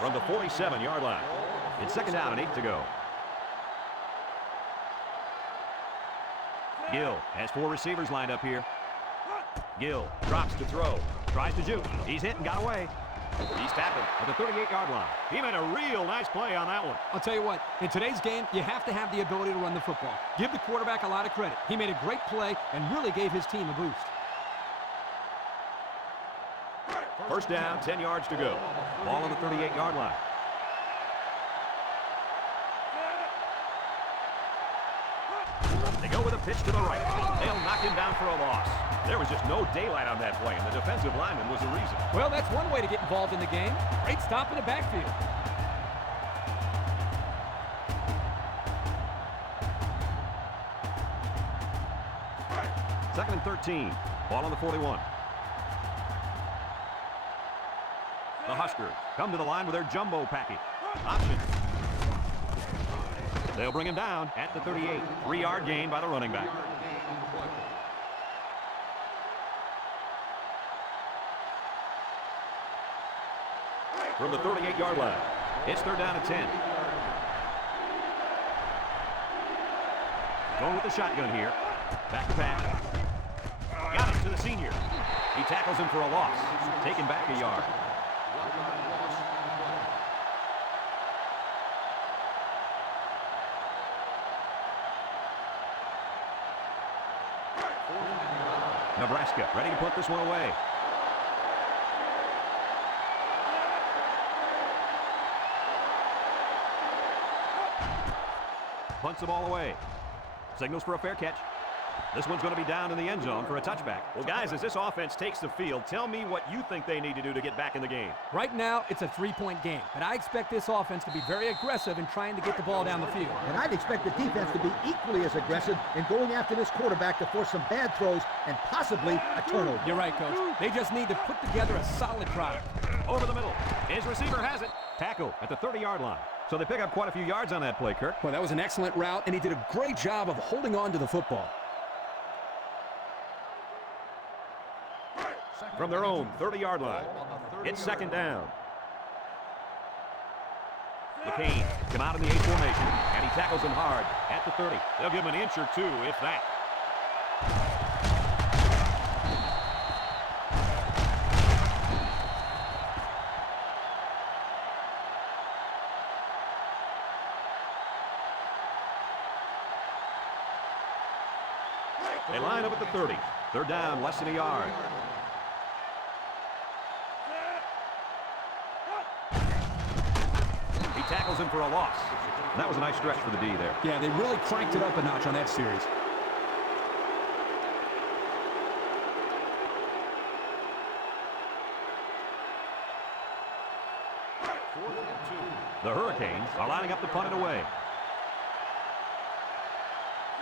From the 47-yard line. It's second down and 8 to go. Gill has 4 receivers lined up here. Gill drops to throw. Tries to juke. He's hit and got away. He's tapping at the 38-yard line. He made a real nice play on that one. I'll tell you what, in today's game, you have to have the ability to run the football. Give the quarterback a lot of credit. He made a great play and really gave his team a boost. First down, 10 yards to go. Ball on the 38-yard line. They go with a pitch to the right. They'll knock him down for a loss. There was just no daylight on that play, and the defensive lineman was the reason. Well, that's one way to get involved in the game. Great stop in the backfield. Second and 13. Ball on the 41. The Huskers come to the line with their jumbo package. Option. They'll bring him down at the 38. 3-yard gain by the running back. From the 38-yard line, it's third down and 10. Going with the shotgun here. Back to pass. Got it to the senior. He tackles him for a loss, taken back a yard. Nebraska ready to put this one away. Punts the ball away. Signals for a fair catch. This one's going to be down in the end zone for a touchback. Well, guys, as this offense takes the field, tell me what you think they need to do to get back in the game. Right now, it's a 3-point game, but I expect this offense to be very aggressive in trying to get the ball down the field. And I'd expect the defense to be equally as aggressive in going after this quarterback to force some bad throws and possibly a turnover. You're right, Coach. They just need to put together a solid product. Over the middle. His receiver has it. Tackle at the 30-yard line. So they pick up quite a few yards on that play, Kirk. Well, that was an excellent route, and he did a great job of holding on to the football. From their own 30-yard line. It's second down. The Canes come out in the 8 formation, and he tackles them hard at the 30. They'll give him an inch or two, if that. They line up at the 30. Third down, less than a yard. He tackles him for a loss. That was a nice stretch for the D there. Yeah, they really cranked it up a notch on that series. The Hurricanes are lining up to punt it away.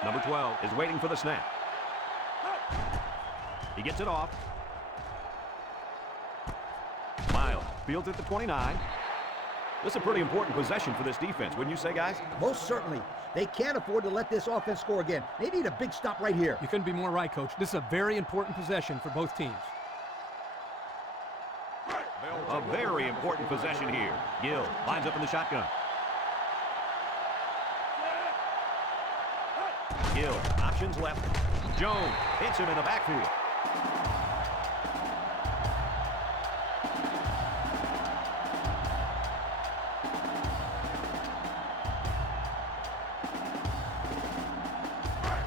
Number 12 is waiting for the snap. He gets it off. Miles fields at the 29. This is a pretty important possession for this defense, wouldn't you say, guys? Most certainly. They can't afford to let this offense score again. They need a big stop right here. You couldn't be more right, Coach. This is a very important possession for both teams. A very important possession here. Gill lines up in the shotgun. Gill, options left. Jones hits him in the backfield.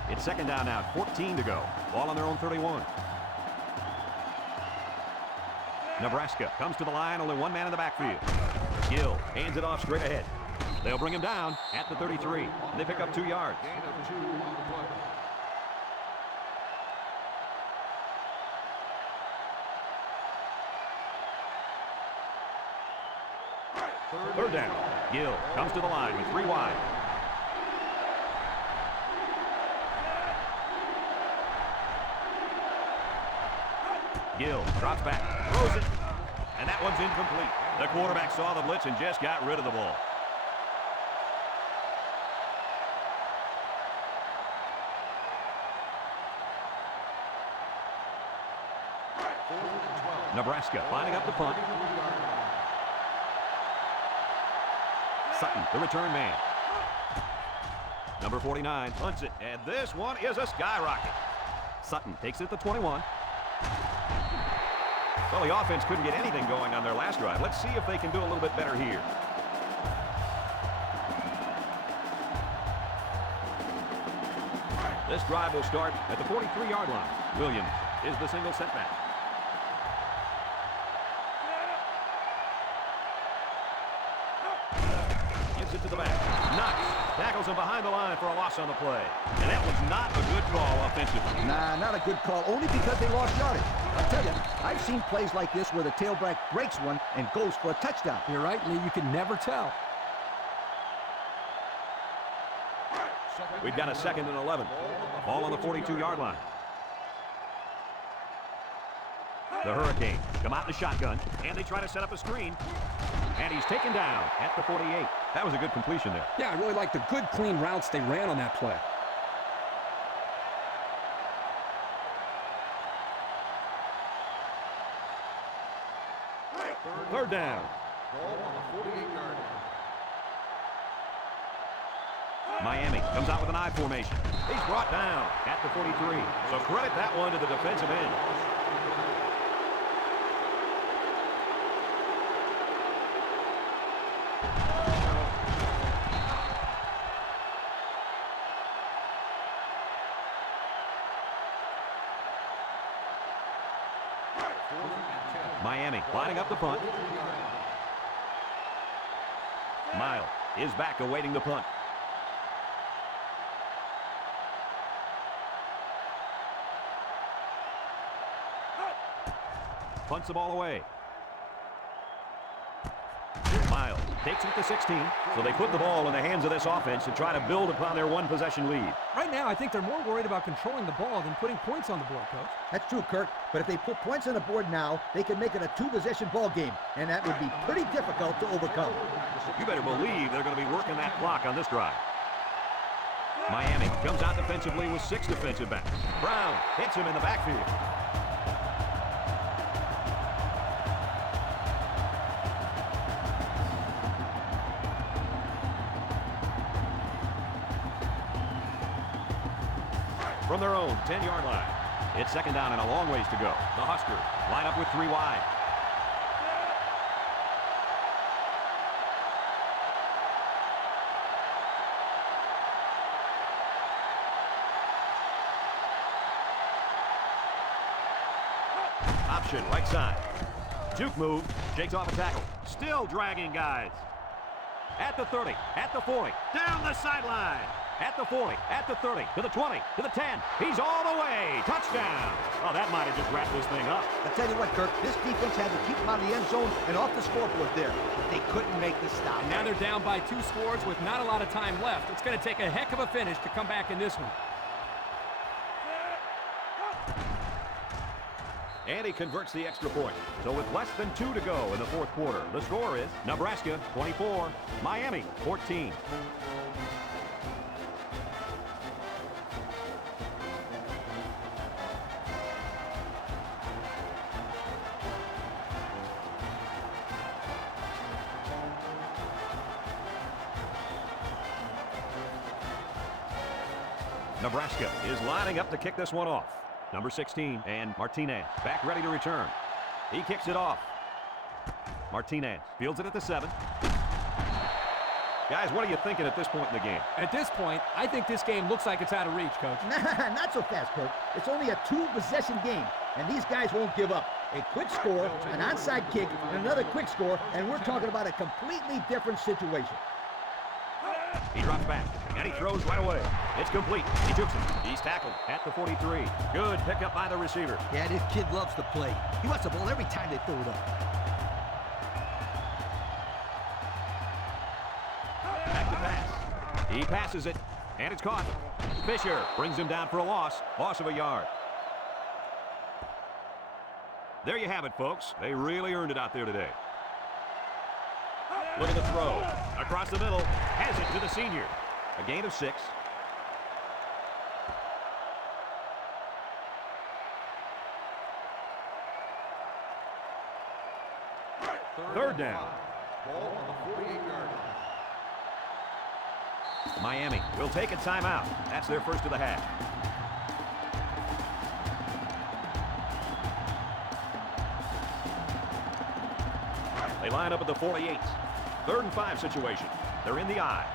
It's second down now, 14 to go. Ball on their own 31. Nebraska comes to the line, only one man in the backfield. Gill hands it off straight ahead. They'll bring him down at the 33. And they pick up 2 yards. Gain of 2 on the play. Third down. Gill comes to the line with 3 wide. Gill drops back, throws it, and that one's incomplete. The quarterback saw the blitz and just got rid of the ball. Nebraska lining up the punt. Sutton, the return man. Number 49 punts it, and this one is a skyrocket. Sutton takes it at the 21. Well, the offense couldn't get anything going on their last drive. Let's see if they can do a little bit better here. This drive will start at the 43-yard line. Williams is the single setback. Gives it to the back. Knox tackles him behind the line for a loss on the play. And that was not a good call offensively. Nah, not a good call, only because they lost yardage. I'll tell you, I've seen plays like this where the tailback breaks one and goes for a touchdown. You're right, Lee. You can never tell. We've got a 2nd and 11. Ball on the 42-yard line. The Hurricanes come out in the shotgun, and they try to set up a screen. And he's taken down at the 48. That was a good completion there. Yeah, I really like the good, clean routes they ran on that play. Third down. Ball on the 48-yard line. Miami comes out with an I formation. He's brought down at the 43. So credit that one to the defensive end. Miami lining up the punt. Miles is back awaiting the punt. Punts the ball away. Miles takes it to 16, so they put the ball in the hands of this offense to try to build upon their one-possession lead. Right now, I think they're more worried about controlling the ball than putting points on the board, Coach. That's true, Kirk. But if they put points on the board now, they can make it a two-possession ball game, and that would be pretty difficult to overcome. You better believe they're going to be working that clock on this drive. Miami comes out defensively with 6 defensive backs. Brown hits him in the backfield. From their own 10-yard line. It's second down and a long ways to go. The Huskers line up with 3 wide. Option right side. Juke move. Shakes off a tackle. Still dragging guys. At the 30. At the 40. Down the sideline. At the 40, at the 30, to the 20, to the 10. He's all the way. Touchdown. Oh, that might have just wrapped this thing up. I'll tell you what, Kirk, this defense had to keep them out of the end zone and off the scoreboard there. But they couldn't make the stop. And now they're down by 2 scores with not a lot of time left. It's going to take a heck of a finish to come back in this one. And he converts the extra point. So with less than 2 to go in the fourth quarter, the score is Nebraska 24, Miami 14. Nebraska is lining up to kick this one off. Number 16, and Martinez back ready to return. He kicks it off. Martinez fields it at the 7. Guys, what are you thinking at this point in the game? At this point, I think this game looks like it's out of reach, Coach. Not so fast, Kirk. It's only a two-possession game, and these guys won't give up. A quick score, an onside kick, and another quick score, and we're talking about a completely different situation. He drops back, and he throws right away. It's complete. He jukes him. He's tackled at the 43. Good pickup by the receiver. Yeah, this kid loves to play. He wants the ball every time they throw it up. Back to pass. He passes it, and it's caught. Fisher brings him down for a loss of a yard. There you have it, folks. They really earned it out there today. Look at the throw. Across the middle. Has it to the senior. A gain of 6. Third down. Ball on the 48-yard line. Miami will take a timeout. That's their first of the half. They line up at the 48. 3rd and 5 situation. They're in the I.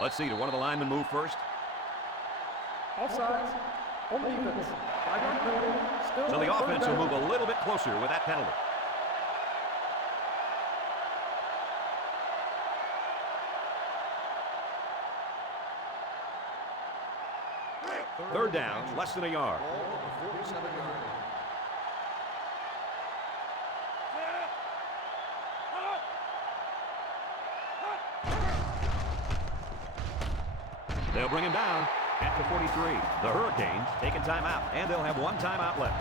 Let's see, did one of the linemen move first? Offsides. On defense. 5-yard penalty. Still So the on offense third will down. move a little bit closer with that penalty. Third down, less than a yard. Ball on the 47-yard line. They'll bring him down at the 43. The Hurricanes take a timeout, and they'll have 1 timeout left.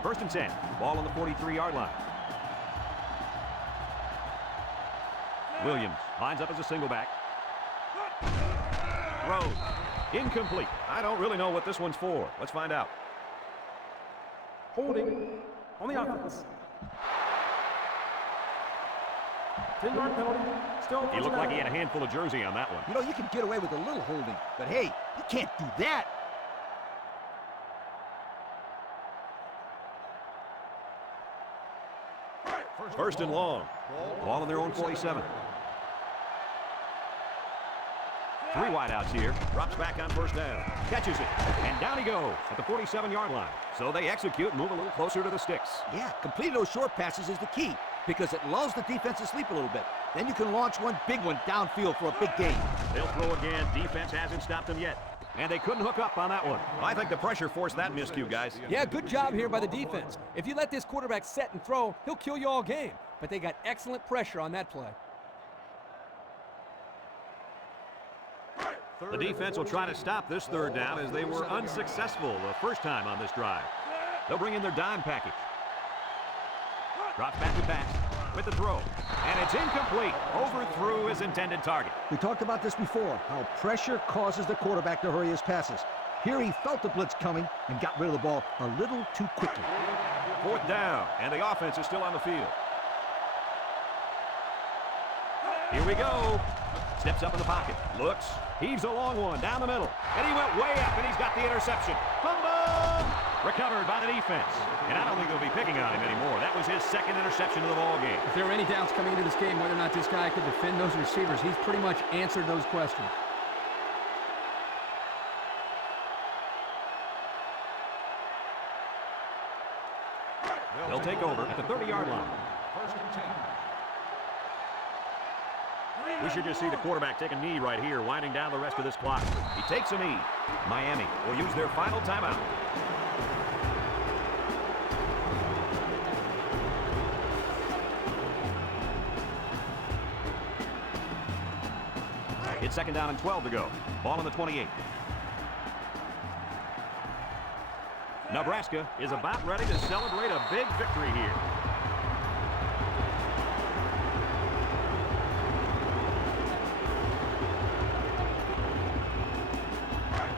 First and 10. Ball on the 43-yard line. Williams lines up as a single back. Throws. Incomplete. I don't really know what this one's for. Let's find out. Holding on the offense. 10-yard penalty. Still He looked like he had a handful of jersey on that one. You know, you can get away with a little holding, but hey, you can't do that. First and long. Ball on their own 47. Three wideouts here. Drops back on first down. Catches it. And down he goes at the 47-yard line. So they execute and move a little closer to the sticks. Yeah, completing those short passes is the key because it lulls the defense to sleep a little bit. Then you can launch one big one downfield for a big gain. They'll throw again. Defense hasn't stopped them yet. And they couldn't hook up on that one. I think the pressure forced that miscue, guys. Yeah, good job here by the defense. If you let this quarterback set and throw, he'll kill you all game. But they got excellent pressure on that play. The defense will try to stop this third down as they were unsuccessful the first time on this drive. They'll bring in their dime package. Drops back to pass with the throw. And it's incomplete. Overthrew his intended target. We talked about this before, how pressure causes the quarterback to hurry his passes. Here he felt the blitz coming and got rid of the ball a little too quickly. Fourth down, and the offense is still on the field. Here we go. Steps up in the pocket. Looks. Heaves a long one down the middle. And he went way up, and he's got the interception. Fumble! Recovered by the defense. And I don't think they'll be picking on him anymore. That was his second interception of the ball game. If there were any doubts coming into this game whether or not this guy could defend those receivers, he's pretty much answered those questions. They'll take over at the 30-yard line. First and 10. We should just see the quarterback take a knee right here, winding down the rest of this clock. He takes a knee. Miami will use their final timeout. It's second down and 12 to go. Ball on the 28. Nebraska is about ready to celebrate a big victory here.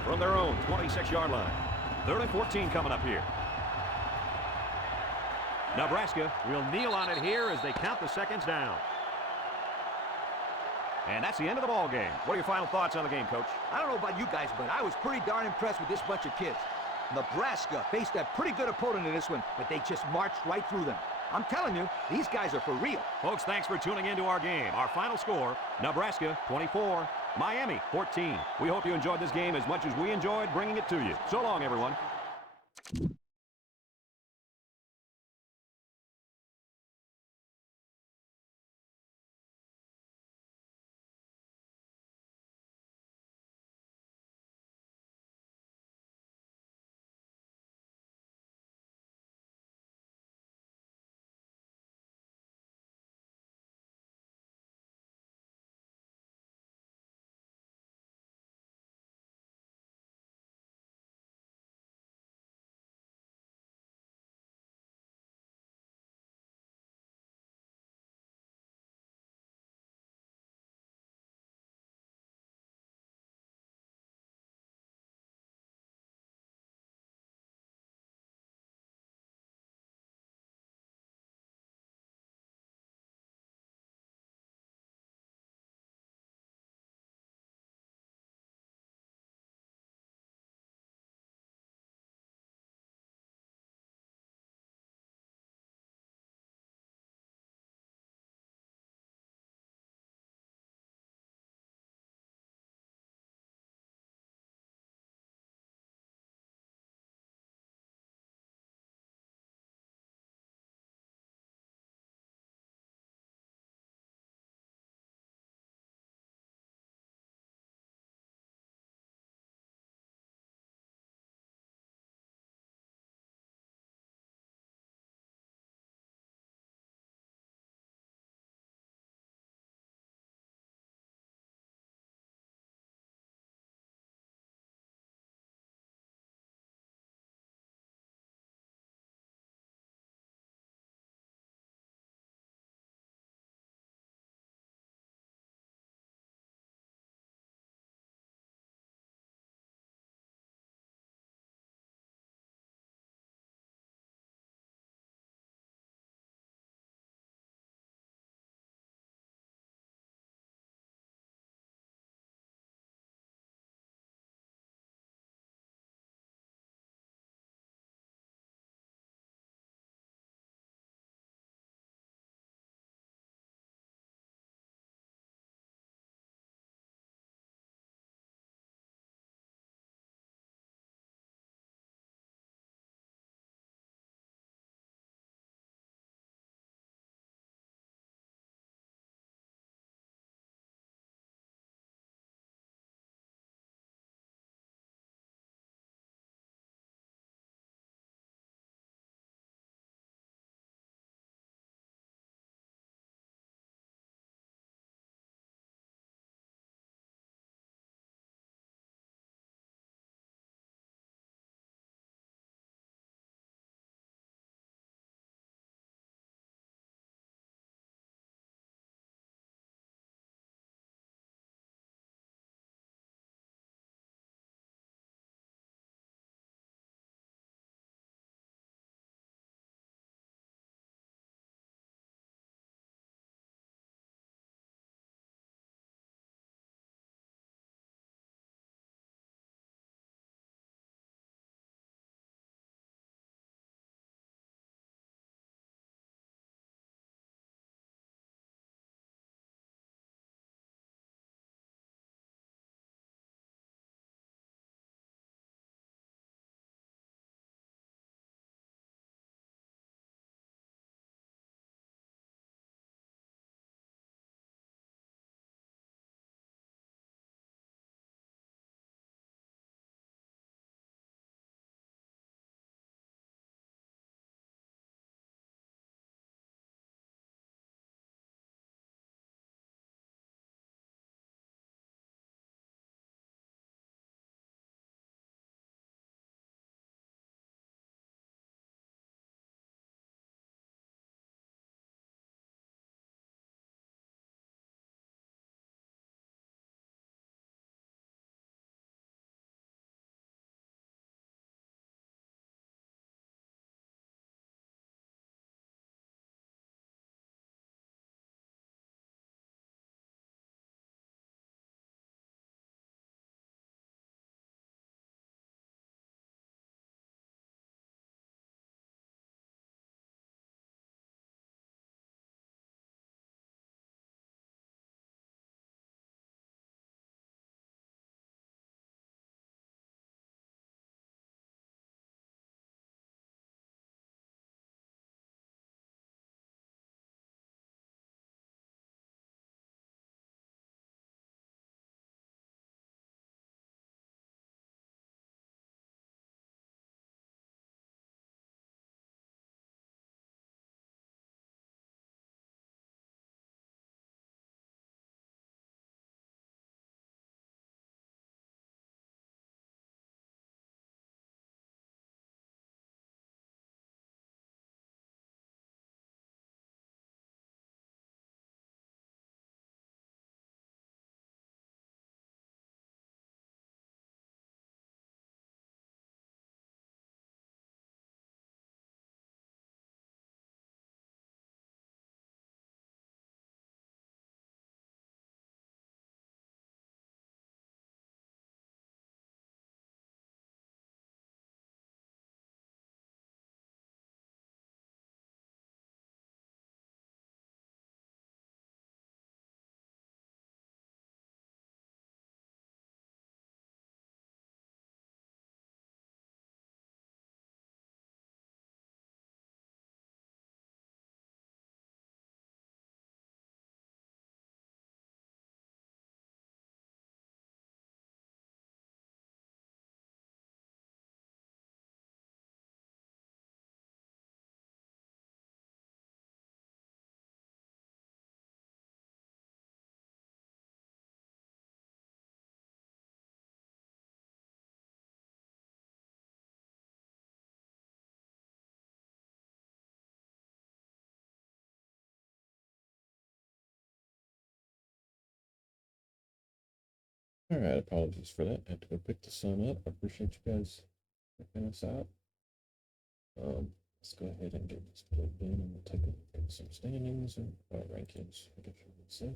From their own 26-yard line. 3rd and 14 coming up here. Nebraska will kneel on it here as they count the seconds down. And that's the end of the ball game. What are your final thoughts on the game, Coach? I don't know about you guys, but I was pretty darn impressed with this bunch of kids. Nebraska faced a pretty good opponent in this one, but they just marched right through them. I'm telling you, these guys are for real. Folks, thanks for tuning into our game. Our final score, Nebraska 24, Miami 14. We hope you enjoyed this game as much as we enjoyed bringing it to you. So long, everyone. All right, apologies for that. I had to go pick the son up. I appreciate you guys checking us out. Let's go ahead and get this plugged in, and we'll take a look at some standings and rankings. I guess you would say.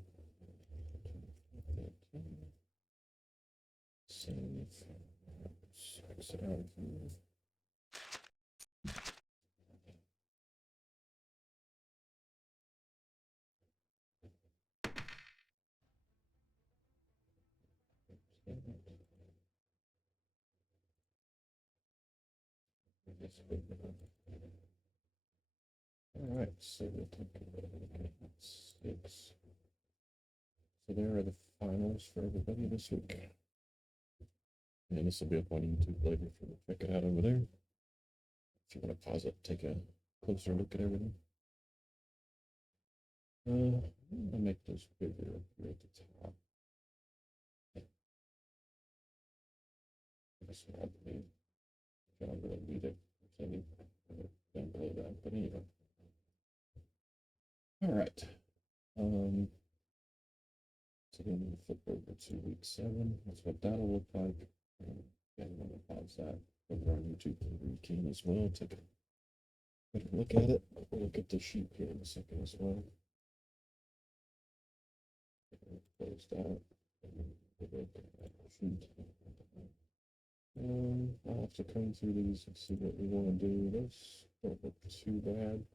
Save. Exit out of here. All right, so we'll take a look at 6. So there are the finals for everybody this week. And this will be up on YouTube later if you want to check it out over there. If you want to pause it, take a closer look at everything. I'm gonna make those bigger up here at the top. That's what I believe. I don't really need it. I can't even down below that, but anyway. All right. So then we'll flip over to week 7. That's what that'll look like. Again, I'm gonna pause that over on YouTube for you can as well. Take a better look at it. We'll look at the sheet here in a second as well. Close that. I'll have to come through these and see what we want to do. Those don't look too bad.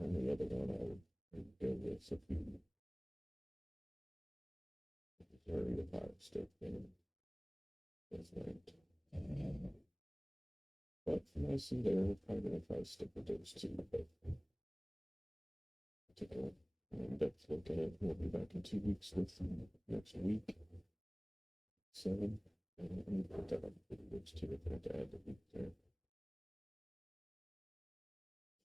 On the other one, I would go with a few. Missouri, the Ohio State game. That's right. But from what I see there, we're probably going to try to stick with those 2. But take a in-depth look at it. We'll be back in 2 weeks with next week. 7. And put that on the weeks too. If I have to add the week there.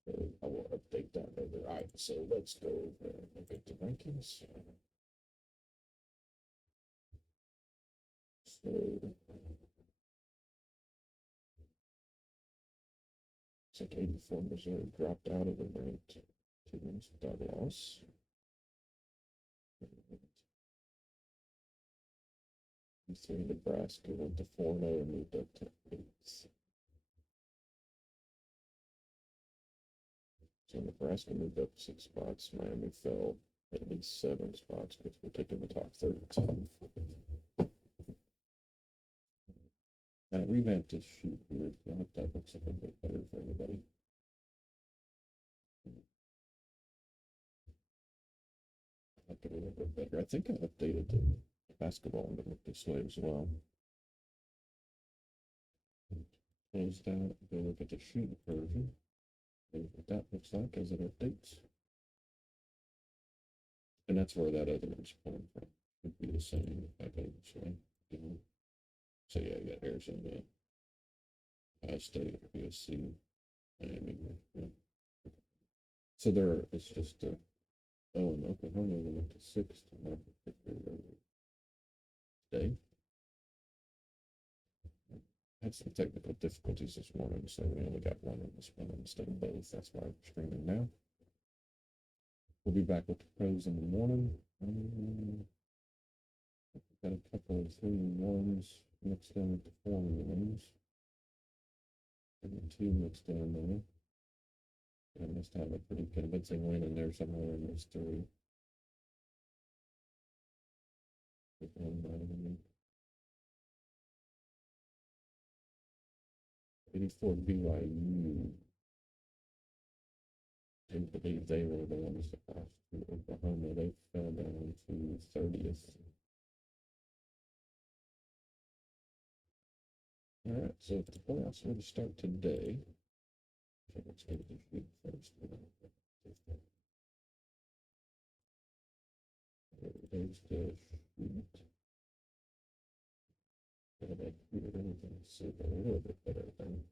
So I will update that later. All right, so let's go over and look at the rankings. So it's like 84 Missouri dropped out of the ranked 2 wins without a loss. 3 Nebraska went to 4-0 and moved up to 8th. So Nebraska moved up 6 spots. Miami fell at least 7 spots, which will take in the top 32. I revamped this sheet here. I hope that looks a little bit better for everybody. Look at it a little bit better. I think I updated the basketball to look this way as well. Close that. Go look at the sheet version. And what that looks like as it updates. And that's where that other one's pulling from. It'd be the same, I think. So yeah, you got Arizona, Ohio State, USC, Miami. Yeah. So there, it's just and Oklahoma went to 6th today. Had some technical difficulties this morning, so we only got one in this one instead of both. That's why I'm streaming now. We'll be back with the pros in the morning. Got a couple of 3-1s mixed in with the 4-1s. And the 2 mixed in there. I must have a pretty convincing win in there somewhere in those 3. 84 BYU. I believe they were the ones that lost to Oklahoma. They fell down to 30th. All right, so if the playoffs were to start today, let's get the sheet first. There's the sheet. See a little bit better than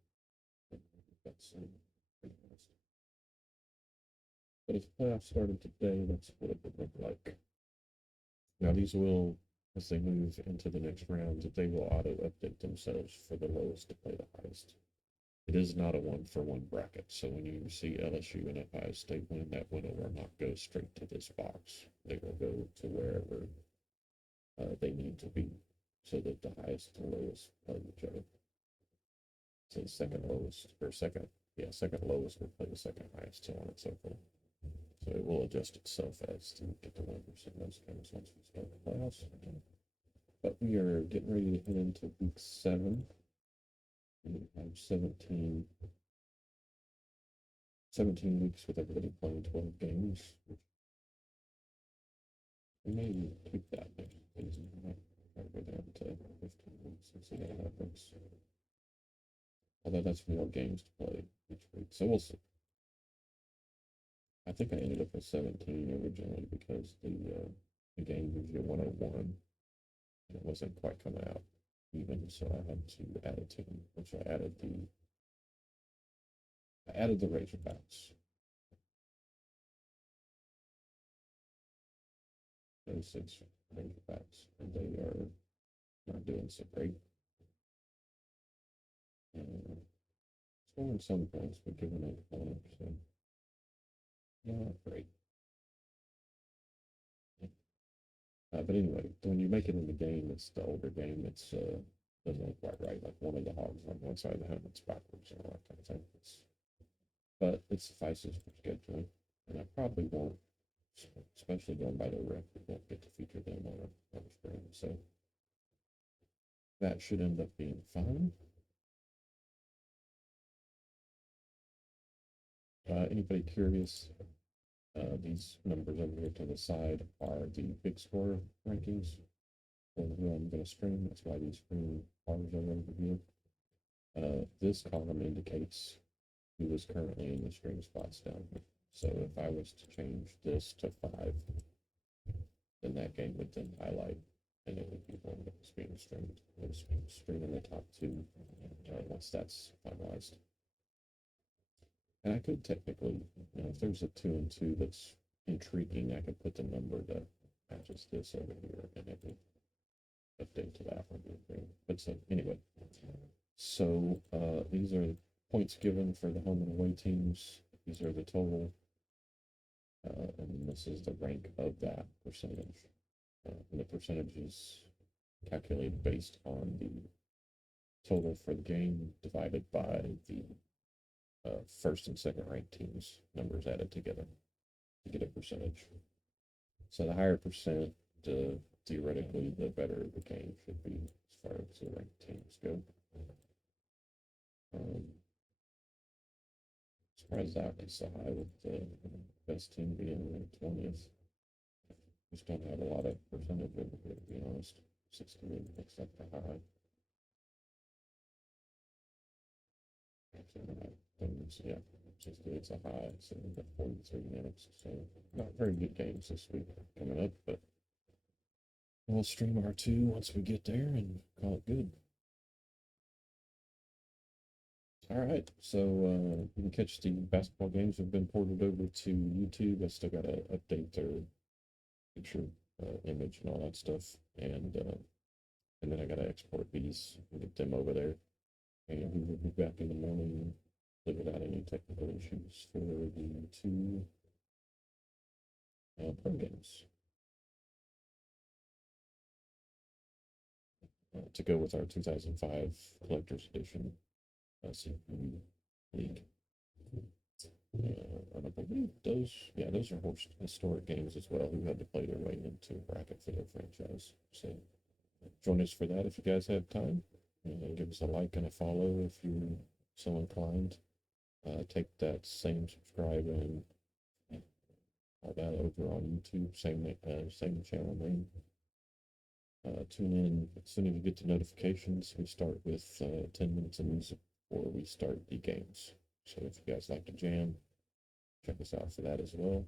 that's but if playoffs started today, that's what it would look like. Now these will, as they move into the next round, they will auto update themselves for the lowest to play the highest. It is not a 1-for-1 bracket, so when you see LSU and Ohio State win, that winner will not go straight to this box. They will go to wherever they need to be so that the highest and lowest play each other. So the second lowest, or second lowest will play the second highest, so on and so forth. So it will adjust itself as to get the winners in those games once we start the playoffs. But we are getting ready to head into week 7. We have 17 weeks with everybody playing 12 games. We may tweak that next season. We might try to go down to 15 weeks and see how that looks. Although that's more games to play each week. So we'll see. I think I ended up with 17 originally because the game gives you 101 and it wasn't quite coming out even, so I had to add a team, which I added the Razorbacks. Those 6 Razorbacks, and they are not doing so great. Scoring some points, but giving up points, so not great. But anyway, when you make it in the game, it's the older game. It's doesn't look quite right. Like one of the hogs on one side of the helmet's backwards and all that kind of thing. But it suffices for scheduling, and I probably won't, especially going by the rep, we won't get to feature them on a screen. So that should end up being fine. Anybody curious? These numbers over here to the side are the big score rankings for who I'm going to stream. That's why these green bars are over here. This column indicates who is currently in the stream spots down here. So if I was to change this to 5, then that game would then highlight, and it would be one that was being streamed. It was streaming the top 2 once that's finalized. And I could technically, if there's a 2 and 2 that's intriguing, I could put the number that matches this over here, and it would update to that one. But so anyway, so these are points given for the home and away teams. These are the total, and this is the rank of that percentage. And the percentage is calculated based on the total for the game divided by the first and second ranked teams' numbers added together to get a percentage. So the higher percent, theoretically, the better the game should be as far as the ranked teams go. Surprised that is so high with the best team being ranked 20th. Just don't have a lot of percentage over here, to be honest. 68 looks like the high. Yeah, 68's a high, so we've got 43 minutes. So not very good games this week coming up, but we'll stream our 2 once we get there and call it good. All right, so you can catch the basketball games have been ported over to YouTube. I still got to update their picture, image, and all that stuff, and then I got to export these and get them over there. And we will be back in the morning without any technical issues for the 2 pro games to go with our 2005 Collector's Edition CPU League. And I believe those are historic games as well who had to play their way into a bracket for their franchise. So join us for that if you guys have time. Give us a like and a follow if you're so inclined. Take that same subscribe and all that over on YouTube, same channel name. Tune in as soon as you get the notifications. We start with 10 minutes of music before we start the games. So if you guys like to jam, check us out for that as well.